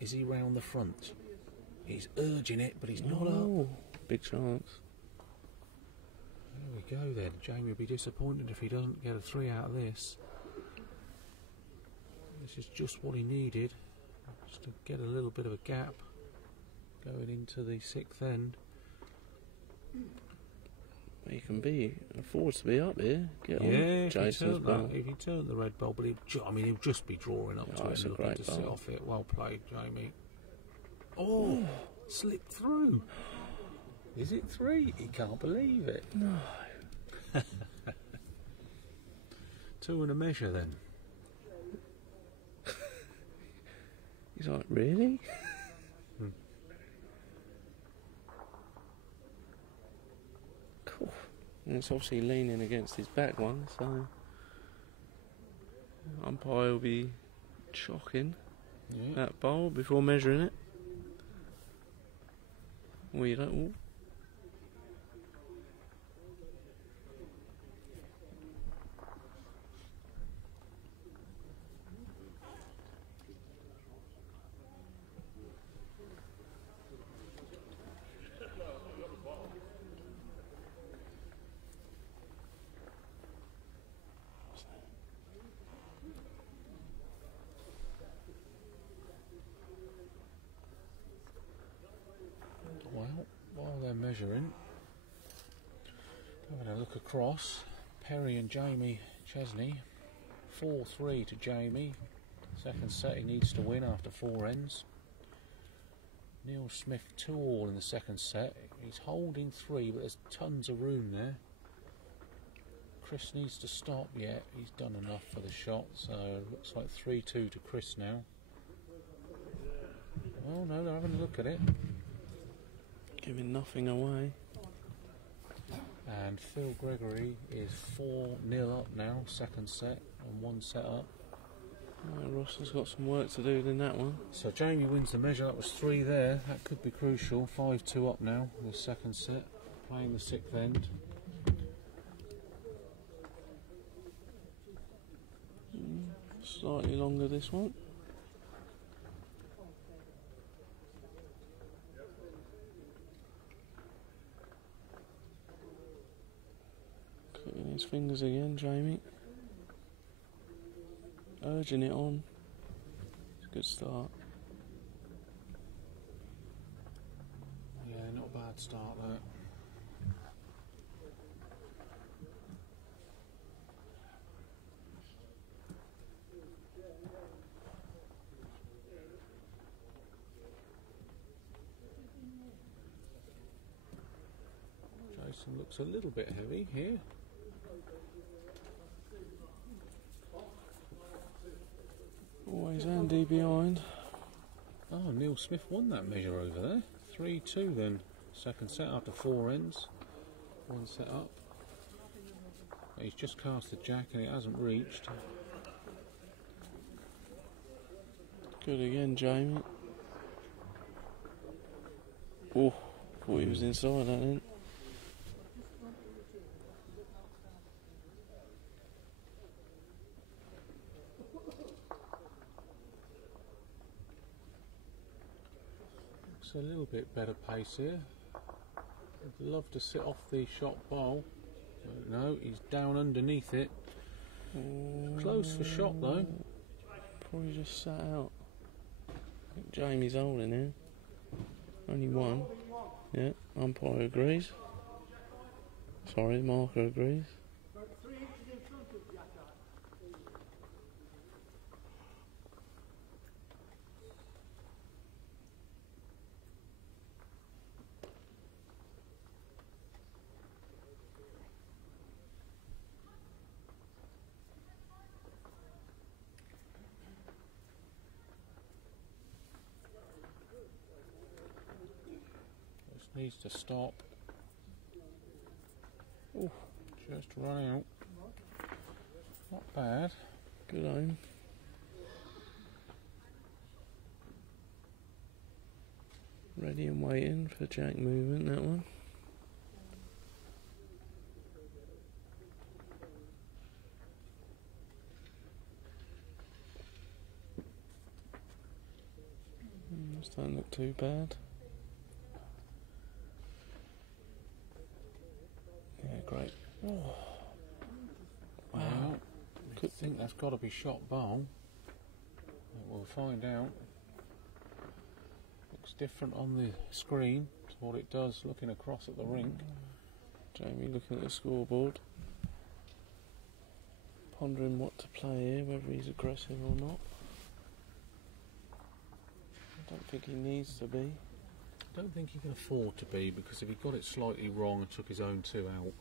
Is he round the front? He's urging it, but he's not up. Oh, big chance. There we go then. Jamie will be disappointed if he doesn't get a 3 out of this. This is just what he needed, just to get a little bit of a gap going into the 6th end. He can afford to be up here. Get on Yeah, if Jason's ball. he turned the red ball, but he'll just be drawing up to Oh, it it's and a looking great to sit ball. off it. Well played, Jamie. Oh, slipped through. Is it 3? He can't believe it. No. 2 and a measure then. He's like, really? Cool. And it's obviously leaning against his back one, so umpire will be chocking Yeah. that bowl before measuring it. We don't. Ooh. Well, while they're measuring, having a look across, Perry and Jamie Chesney, 4-3 to Jamie. Second set he needs to win after 4 ends. Neil Smith 2-all in the second set. He's holding 3, but there's tons of room there. Chris needs to stop yet. He's done enough for the shot, so looks like 3-2 to Chris now. Oh no, they're having a look at it. Giving nothing away. And Phil Gregory is 4-0 up now, second set, and 1 set up. Right, Ross has got some work to do in that one. So Jamie wins the measure, that was 3 there, that could be crucial. 5-2 up now in the second set, playing the 6th end. Slightly longer this one. Clicking his fingers again, Jamie. Urging it on. It's a good start. Yeah, not a bad start there. Jason looks a little bit heavy here. Always Andy behind. Oh, Neil Smith won that measure over there. 3-2 then. Second set after 4 ends. 1 set up. He's just cast the jack and it hasn't reached. Good again, Jamie. Oh, thought he was inside that then. It's a little bit better pace here. I'd love to sit off the shot bowl. No, he's down underneath it. Close for shot though. Probably just sat out. I think Jamie's holding here. Only one. Yeah, umpire agrees. Sorry, the marker agrees. Just needs to stop. Ooh. Just run out. Not bad. Good aim. Ready and waiting for jack movement, that one. This don't look too bad. Yeah, great. Oh. Wow. Well, I think that's got to be shot bowl. We'll find out. Looks different on the screen to what it does looking across at the rink. Jamie looking at the scoreboard. Pondering what to play here, whether he's aggressive or not. I don't think he needs to be. I don't think he can afford to be, because if he got it slightly wrong and took his own 2 out.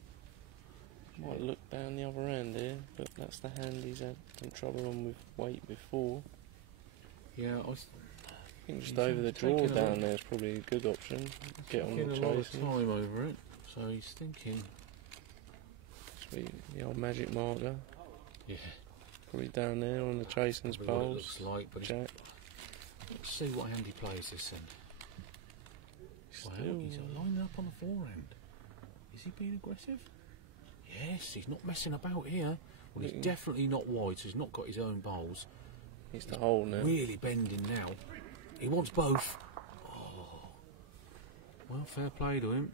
Might look down the other end here, but that's the hand he's had some trouble on with weight before. Yeah, I think just over the draw down there is probably a good option. Get on the taking a lot of chasing. time over it, so he's thinking. Sweet, the old magic marker. Yeah, Probably down there on the chasing's probably what it poles. looks like, but Jack. let's see what hand he plays this in. Wow, he's lining up on the forehand. Is he being aggressive? Yes, he's not messing about here. Well, he's definitely not wide, so he's not got his own bowls. He's the hole now. Really bending now. He wants both. Oh. Well, fair play to him.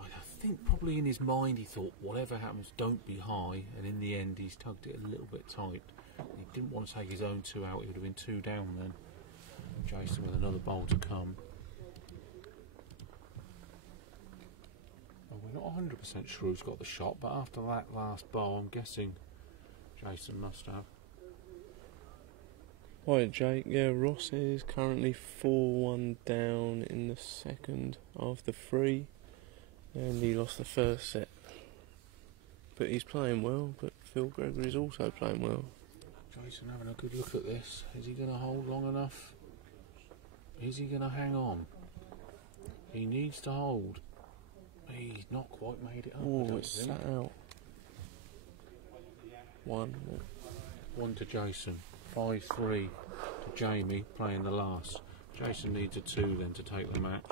I think probably in his mind he thought, whatever happens, don't be high. And in the end, he's tugged it a little bit tight. He didn't want to take his own 2 out. He would have been 2 down then. Jason with another bowl to come. Well, we're not 100% sure who's got the shot, but after that last bowl, I'm guessing Jason must have. Right, Jake. Yeah, Ross is currently 4-1 down in the second after 3, and he lost the first set. But he's playing well. But Phil Gregory's also playing well. Jason having a good look at this. Is he going to hold long enough? Is he going to hang on? He needs to hold. He's not quite made it up. Oh, it's sat out. 1. 1 to Jason. 5-3 to Jamie playing the last. Jason needs a 2 then to take the match.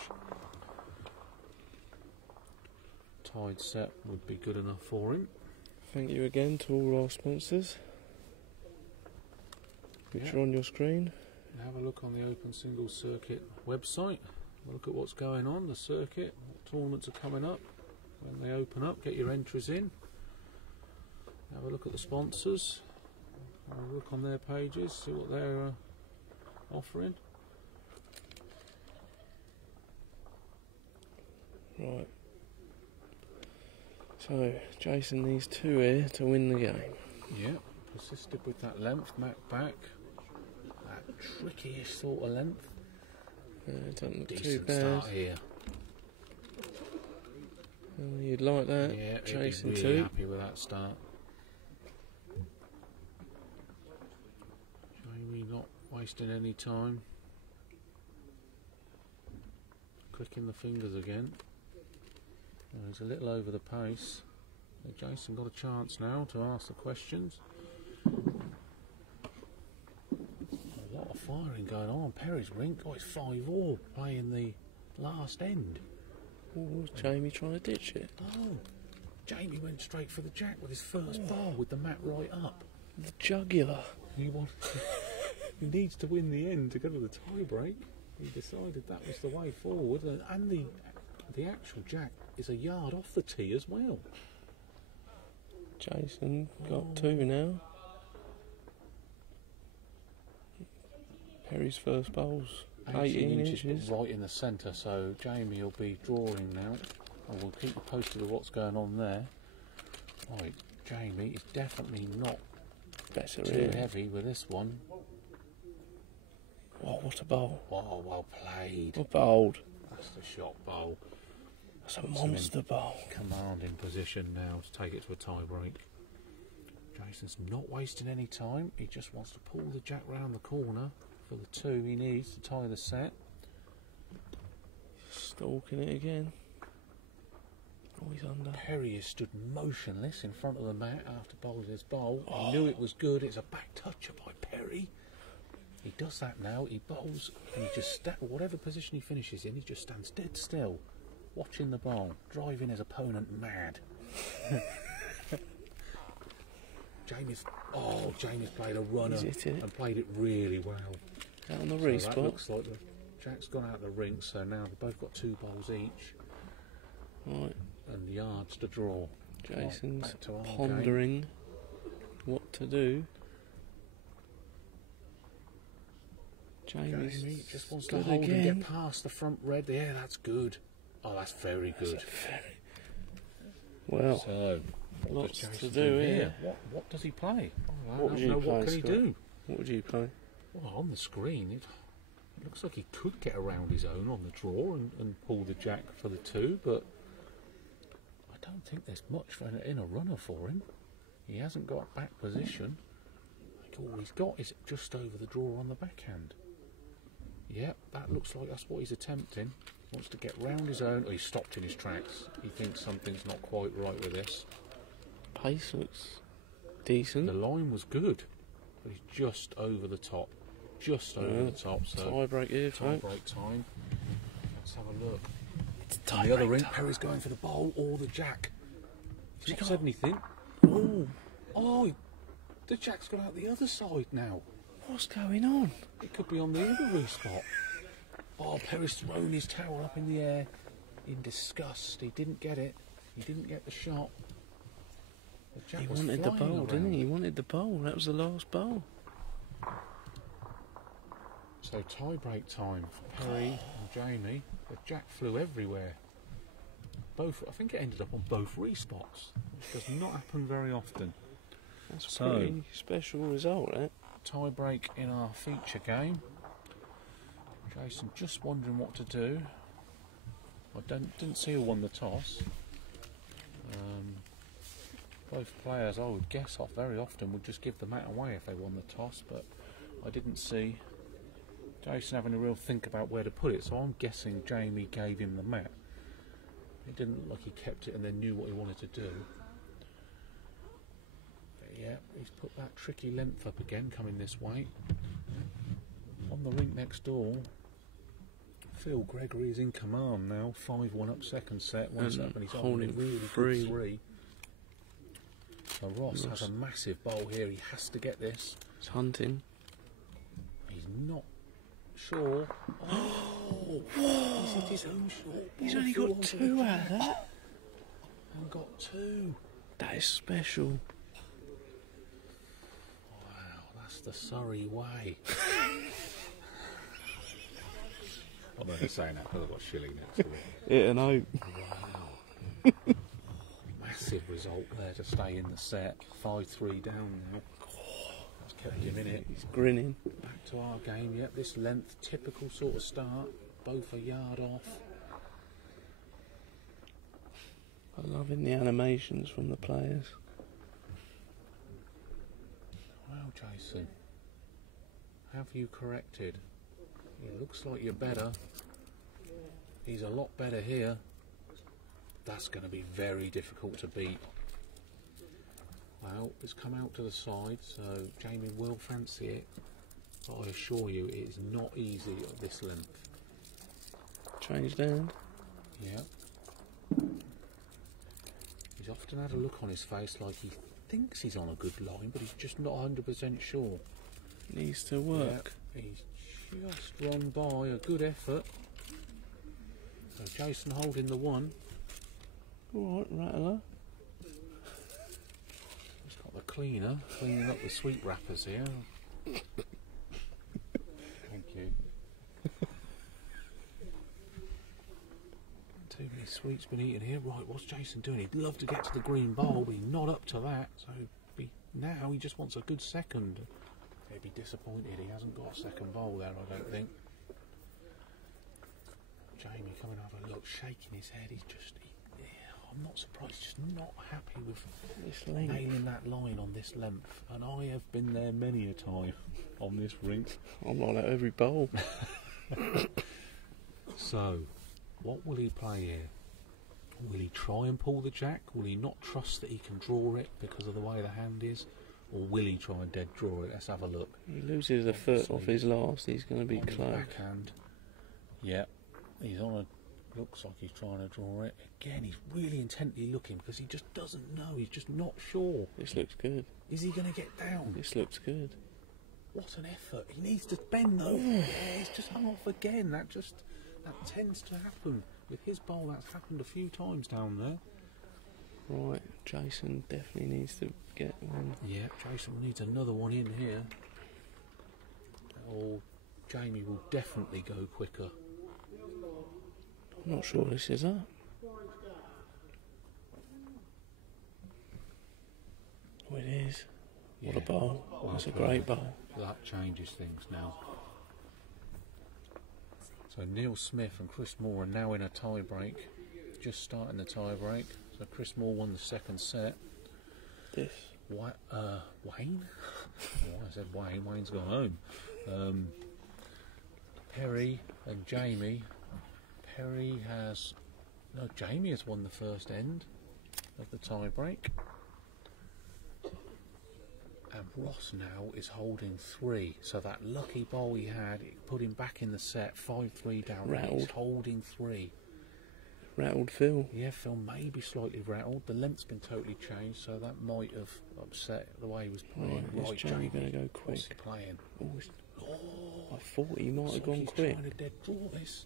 Tied set would be good enough for him. Thank you again to all our sponsors. which are on your screen. Have a look on the Open Singles Circuit website. Look at what's going on, the circuit, what tournaments are coming up. When they open up, get your entries in. Have a look at the sponsors. Have a look on their pages, see what they're offering. Right. So, Jason needs 2 here to win the game. Yeah, persisted with that length, Mac back. That tricky-ish sort of length. It doesn't look too Decent bad. start here. You'd like that, Yeah, Jason really 2. happy with that start. Jamie not wasting any time. Clicking the fingers again. Oh, he's a little over the pace. So Jason got a chance now to ask the questions. A lot of firing going on Perry's rink. Oh, it's 5-all playing the last end. Oh, was Jamie trying to ditch it? Oh, Jamie went straight for the jack with his first ball with the mat right up. The jugular. He needs to win the end to go to the tie break. He decided that was the way forward, and the actual jack is a yard off the tee as well. Jason got 2 now. Perry's first bowl's 18 inches. Right in the centre, so Jamie will be drawing now. And we'll keep you posted with what's going on there. Right, Jamie is definitely not Better too here. heavy with this one. Oh, what a bowl. Oh, well played. What bowled. That's the shot bowl. That's a monster bowl. Commanding position now to take it to a tie break. Jason's not wasting any time. He just wants to pull the jack round the corner for the 2 he needs to tie the set. Stalking it again. Oh, he's under. Perry is stood motionless in front of the mat after bowling his bowl. He knew it was good. It's a back toucher by Perry. He does that now. He bowls and he just whatever position he finishes in, he just stands dead still, watching the bowl, driving his opponent mad. Jamie's played a runner and played it really well. Out on the So respot. that looks like the jack's gone out of the rink, so now they've both got 2 bowls each. Right. And yards to draw. Jason's Back to our pondering what to do. Jamie just wants to good hold again. and get past the front red. Yeah, that's good. Oh, that's very good. Well, So, what lots does to Jason do here. What does he play? Oh, I What would don't you know. play, What can he Scott? do? What would you play? Well, on the screen, it looks like he could get around his own on the draw and pull the jack for the 2, but I don't think there's much in a runner for him. He hasn't got back position. All he's got is just over the draw on the backhand. Yep, that looks like that's what he's attempting. He wants to get round his own. Oh, he's stopped in his tracks. He thinks something's not quite right with this. Pace looks decent. The line was good, but he's just over the top. Just over the top. So Tie break here, tie folks. break time. Let's have a look. It's On the other ring, Perry's going for the bowl or the jack. He's not said anything. Oh, the jack's gone out the other side now. What's going on? It could be on the other respot. Oh, Perry's thrown his towel up in the air in disgust. He didn't get it. He didn't get the shot. The jack He was wanted the flying bowl, didn't around. he? He wanted the bowl. That was the last bowl. So tie break time for Perry and Jamie. The jack flew everywhere. Both, I think it ended up on both respots, which does not happen very often. That's a So- pretty special result, that. Tie break in our feature game. Jason just wondering what to do. I didn't see who won the toss. Both players, I would guess, off very often would just give the mat away if they won the toss, but I didn't see Jason having a real think about where to put it, so I'm guessing Jamie gave him the mat. It didn't look like he kept it and then knew what he wanted to do. Yeah, he's put that tricky length up again, coming this way. On the rink next door, Phil Gregory is in command now. 5-1 up second set. Once up and he's holding a really good 3. So Ross has a massive bowl here. He has to get this. It's hunting. not sure. Oh, he's hit his own short. He's only got 2 out of that. And got 2. That is special. Wow, that's the Surrey way. I'm only saying that because I've got Shilly next to it. Hit an oak. Wow. Massive result there to stay in the set. 5-3 down now. That's kept him in it. He's grinning. Back to our game, yep, this length, typical sort of start. Both a yard off. I'm loving the animations from the players. Well, Jason, have you corrected? It looks like you're better. He's a lot better here. That's going to be very difficult to beat. Well, it's come out to the side, so Jamie will fancy it. But I assure you, it is not easy at this length. Changed hand. Yeah. He's often had a look on his face like he thinks he's on a good line, but he's just not 100% sure. Needs to work. Yeah, he's just run by a good effort. So Jason holding the 1. Alright, rattler. He's got the cleaner, cleaning up the sweet wrappers here. Thank you. Too many sweets been eaten here. Right, what's Jason doing? He'd love to get to the green bowl, but he's not up to that. So now he just wants a good second. He'd be disappointed he hasn't got a second bowl there, I don't think. Jamie coming over, look, shaking his head. He's just, I'm not surprised. He's just not happy with This nailing that line on this length. And I have been there many a time on this rink. I'm like that every bowl. So, what will he play here? Will he try and pull the jack? Will he not trust that he can draw it because of the way the hand is? Or will he try and dead draw it? Let's have a look. He loses a foot off his last, he's going to be On his close. backhand. Yep. He's on a... Looks like he's trying to draw it. Again, he's really intently looking because he just doesn't know. He's just not sure. This looks good. Is he going to get down? This looks good. What an effort. He needs to bend though. Yeah, he's just hung off again. That tends to happen. With his bowl, that's happened a few times down there. Right, Jason definitely needs to get one. Yeah, Jason needs another one in here. Or Jamie will definitely go quicker. I'm not sure this is up. Oh, it is. What Yeah. a bowl. Well That's a played. great bowl. That changes things now. So Neil Smith and Chris Moore are now in a tie break. Just starting the tie break. So Chris Moore won the second set. This. Wayne? Oh, I said Wayne. Wayne's gone home. Perry and Jamie. Perry has... No, Jamie has won the first end of the tie break. And Ross now is holding 3. So that lucky bowl he had, it put him back in the set, 5-3 down. Rattled. He's holding 3. Rattled Phil. Yeah, Phil may be slightly rattled. The length's been totally changed, so that might have upset the way he was playing. Right, is Jamie going to go quick? What's he playing? I thought he might have gone he's quick. trying to dead draw this.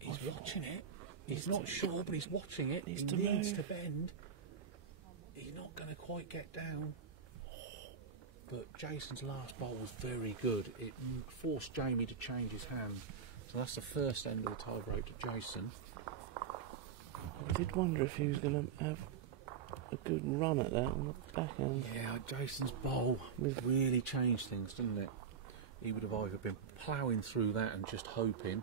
He's watching it. He's not sure, but he's watching it. He Needs to needs move. to bend. He's not going to quite get down. But Jason's last bowl was very good. It forced Jamie to change his hand. So that's the first end of the tie break to Jason. I did wonder if he was going to have a good run at that on the backhand. Yeah, Jason's bowl really changed things, didn't it? He would have either been ploughing through that and just hoping,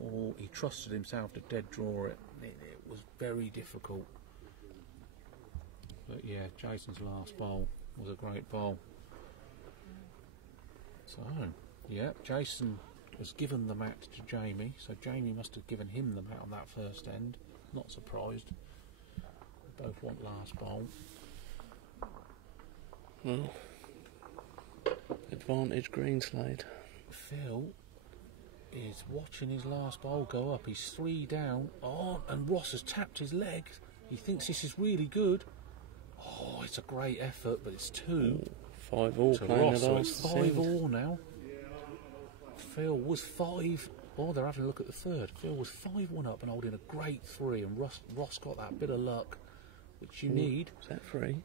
or he trusted himself to dead draw it. It was very difficult. But yeah, Jason's last bowl was a great bowl. So, yeah, Jason was given the mat to Jamie, so Jamie must have given him the mat on that first end. Not surprised. They both want last bowl. Well, advantage Greenslade. Phil is watching his last bowl go up. He's 3 down. Oh, and Ross has tapped his legs. He thinks this is really good. Oh, it's a great effort, but it's 2. 5-all to playing Ross, the so last it's set. 5-all now. Phil was 5. Oh, they're having a look at the third. Phil was 5-1 up and holding a great 3, and Ross got that bit of luck, which you need. Is that 3?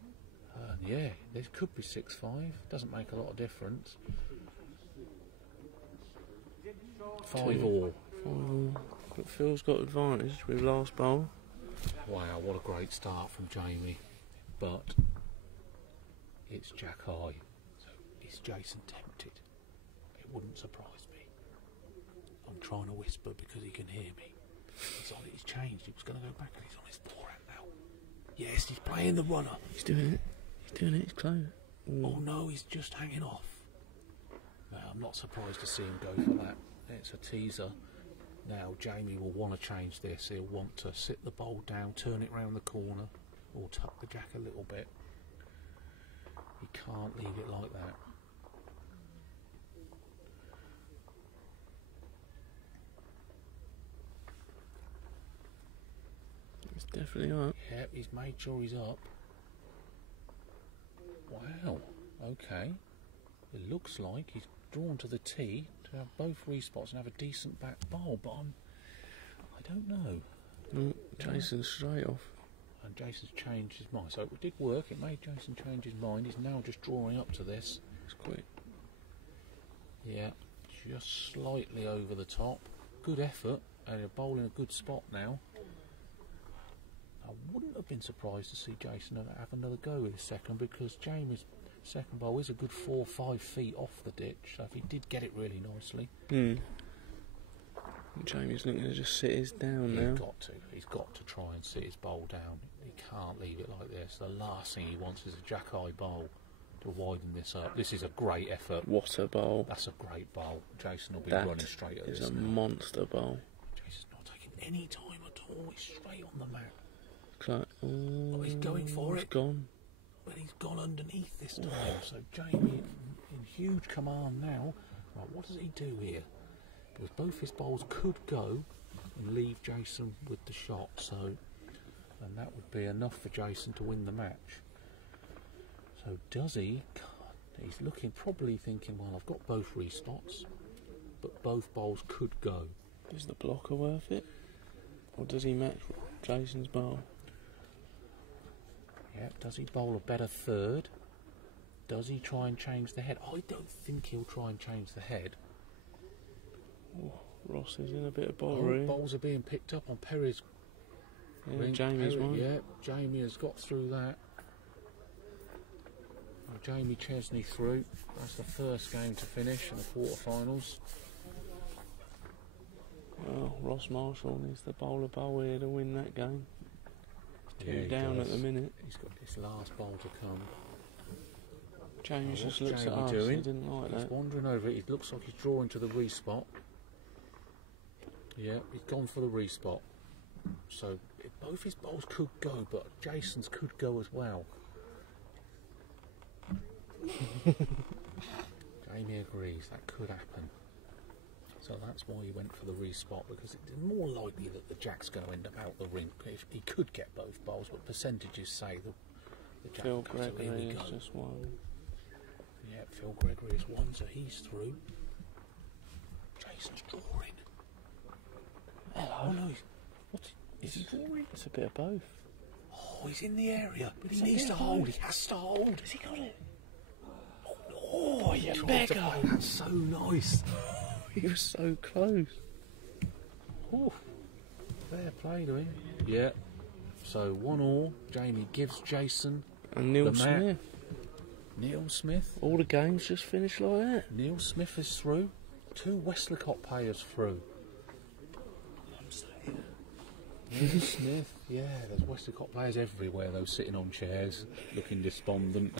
Yeah, there could be 6-5. Doesn't make a lot of difference. 5-all. But Phil's got advantage with last bowl. Wow, what a great start from Jamie. But it's Jack High. So is Jason tempted? It wouldn't surprise me. I'm trying to whisper because he can hear me. He's changed. He was going to go back and he's on his forehand now. Yes, he's playing the runner. He's doing it. He's close. Oh no, he's just hanging off. No, I'm not surprised to see him go for that. It's a teaser. Now Jamie will want to change this. He'll want to sit the bowl down, turn it round the corner, or tuck the jack a little bit. He can't leave it like that. He's definitely up. Yep, he's made sure he's up. Wow, okay. It looks like he's drawn to the tee to have both respots and have a decent back bowl, but I don't know. Jason's straight off. And Jason's changed his mind. So it did work, it made Jason change his mind. He's now just drawing up to this. It's quick. Yeah, just slightly over the top. Good effort, and a bowl in a good spot now. I wouldn't have been surprised to see Jason have another go with his second, because Jamie's second bowl is a good 4 or 5 feet off the ditch, so if he did get it really nicely. Jamie's looking to just sit his down now. He's got to try and sit his bowl down. He can't leave it like this. The last thing he wants is a jack-high bowl to widen this up. This is a great effort. What a bowl. That's a great bowl. Jason will be That running straight at this. It's a monster bowl. Jason's not taking any time at all. He's straight on the mat. Oh, He's going for it. It's gone. But he's gone underneath this time. So Jamie in huge command now. Right, what does he do here? Because both his bowls could go and leave Jason with the shot. So, and that would be enough for Jason to win the match. So does he? He's looking, probably thinking, well, I've got both respots, but both bowls could go. Is the blocker worth it? Or does he match Jason's bowl? Yeah, does he bowl a better third? Does he try and change the head? I don't think he'll try and change the head. Oh, Ross is in a bit of bother here. Bowls are being picked up on Perry's. Yeah, Jamie's one. Yeah, Jamie has got through that. Jamie Chesney through. That's the first game to finish in the quarterfinals. Well, Ross Marshall needs the bowler bowl here to win that game. Two down at the minute. He's got this last bowl to come. James just looks Jamie at us. doing? He didn't like He's that. wandering over it. It looks like he's drawing to the respot. Yeah, he's gone for the respot. So both his bowls could go, but Jason's could go as well. Jamie agrees that could happen. So that's why he went for the respot, because it's more likely that the jack's going to end up out the rink. If he could get both bowls, but percentages say the jack Phil goes. So here we Gregory go. is just one. Yeah, Phil Gregory is one, so he's through. Jason's drawing. Hello. Oh no, is he drawing? It's a bit of both. Oh, he's in the area, but he needs to hold. He has to hold. Has he got it? Oh, you beggar! That's so nice. He was so close. Ooh, fair play to him. Yeah. So 1-1. Jamie gives Jason And Neil the mat. Smith. Neil Smith. All the games just finished like that. Neil Smith is through. 2 Westlicott players through. Neil Smith. Yeah, there's Westlicott players everywhere, though, sitting on chairs, looking despondent.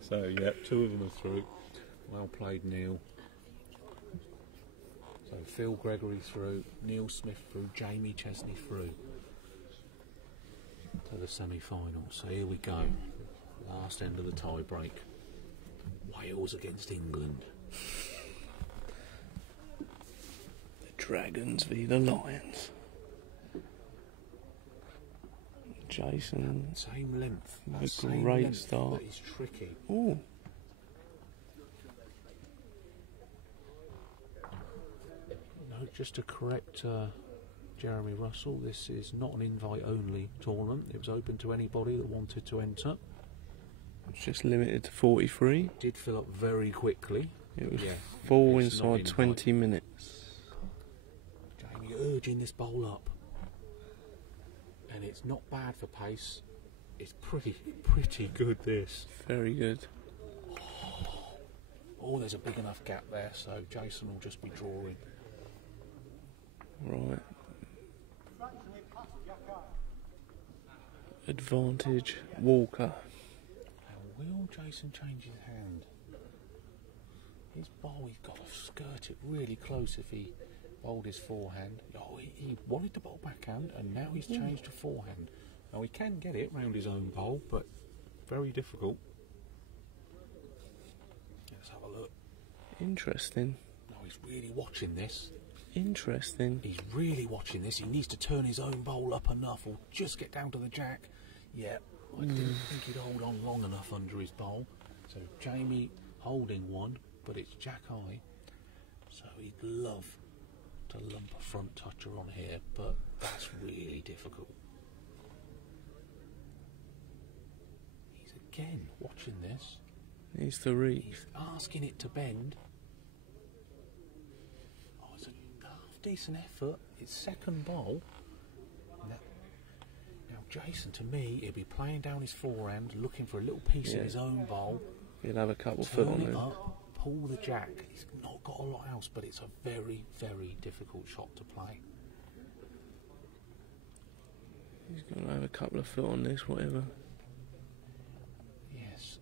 So, yeah, 2 of them are through. Well played, Neil. So, Phil Gregory through, Neil Smith through, Jamie Chesney through to the semi-final. So, here we go. Last end of the tie-break. Wales against England. The Dragons v the Lions. Jason. Same length. A Same great length, start. But it's tricky. Oh. Just to correct Jeremy Russell, this is not an invite-only tournament. It was open to anybody that wanted to enter. It's just limited to 43. It did fill up very quickly. It was Yeah, full it's not inside 20 minutes. Jamie urging this bowl up, and it's not bad for pace. It's pretty good. This. Very good. Oh, there's a big enough gap there, so Jason will just be drawing. Right. Advantage Walker. Now, will Jason change his hand? His bowl, he's got to skirt it really close if he bowled his forehand. Oh, he wanted to bowl backhand, and now he's changed to forehand. Now, he can get it round his own bowl, but very difficult. Let's have a look. Interesting. No, he's really watching this. Interesting. He's really watching this. He needs to turn his own bowl up enough, or just get down to the jack. Yeah, I didn't think he'd hold on long enough under his bowl. So Jamie holding one, but it's jack high. So he'd love to lump a front toucher on here, but that's really difficult. He's again watching this. Needs to reach. He's asking it to bend. Oh, it's a half decent effort. It's second bowl. Now Jason, to me, he'll be playing down his forehand, looking for a little piece of his own bowl. He'll have a couple foot on Turn it him. up, pull the jack. He's not got a lot else, but it's a very, very difficult shot to play. He's going to have a couple of foot on this, whatever. Yes,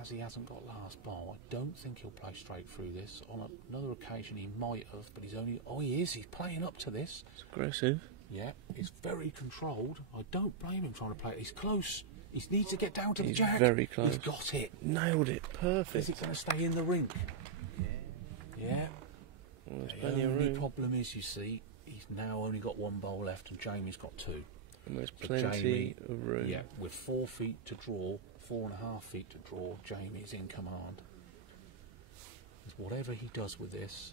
as he hasn't got last bowl, I don't think he'll play straight through this. On another occasion he might have, but he's only... Oh, he is. He's playing up to this. It's aggressive. Yeah, it's very controlled. I don't blame him trying to play it. He's close. He needs to get down to the jack. He's very close. He's got it. Nailed it. Is Perfect. it going to stay in the rink? Yeah. Well, there's The plenty of only room. problem is, you see, he's now only got one bowl left and Jamie's got two. And there's So plenty Jamie, of room. Yeah, with 4 feet to draw, 4.5 feet to draw, Jamie's in command. Because whatever he does with this,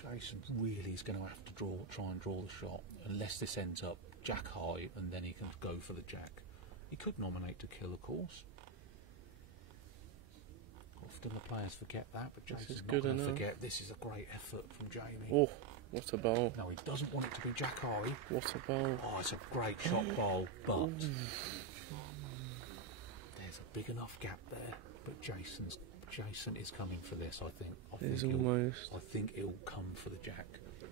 Jason really is going to have to try and draw the shot, unless this ends up jack high and then he can go for the jack. He could nominate to kill, of course. Often the players forget that, but This Jason's is not good going to enough. forget. This is a great effort from Jamie. Oh, what a bowl. No, he doesn't want it to be jack high. What a bowl. Oh, it's a great shot bowl, but there's a big enough gap there. But Jason is coming for this, I think. I think he'll come for the jack.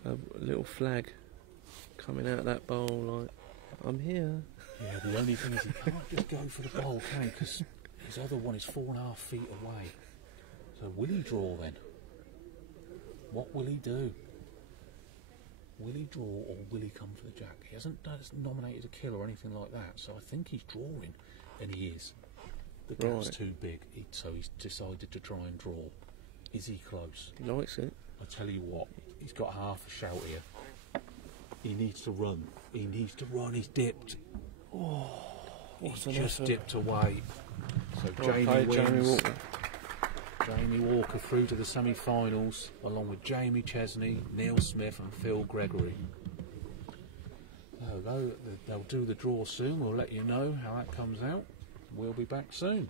A little flag coming out of that bowl like, I'm here. Yeah, the only thing is he can't just go for the bowl, can he? Because his other one is 4.5 feet away. So will he draw then? What will he do? Will he draw or will he come for the jack? He hasn't nominated a kill or anything like that, so I think he's drawing, and he is. The gap's too big, so he's decided to try and draw. Is he close? He likes it. I tell you what, he's got half a shout here. He needs to run. He needs to run. He's dipped. Oh, he's just dipped away. So Jamie wins. Jamie Walker through to the semi-finals, along with Jamie Chesney, Neil Smith and Phil Gregory. They'll do the draw soon. We'll let you know how that comes out. We'll be back soon.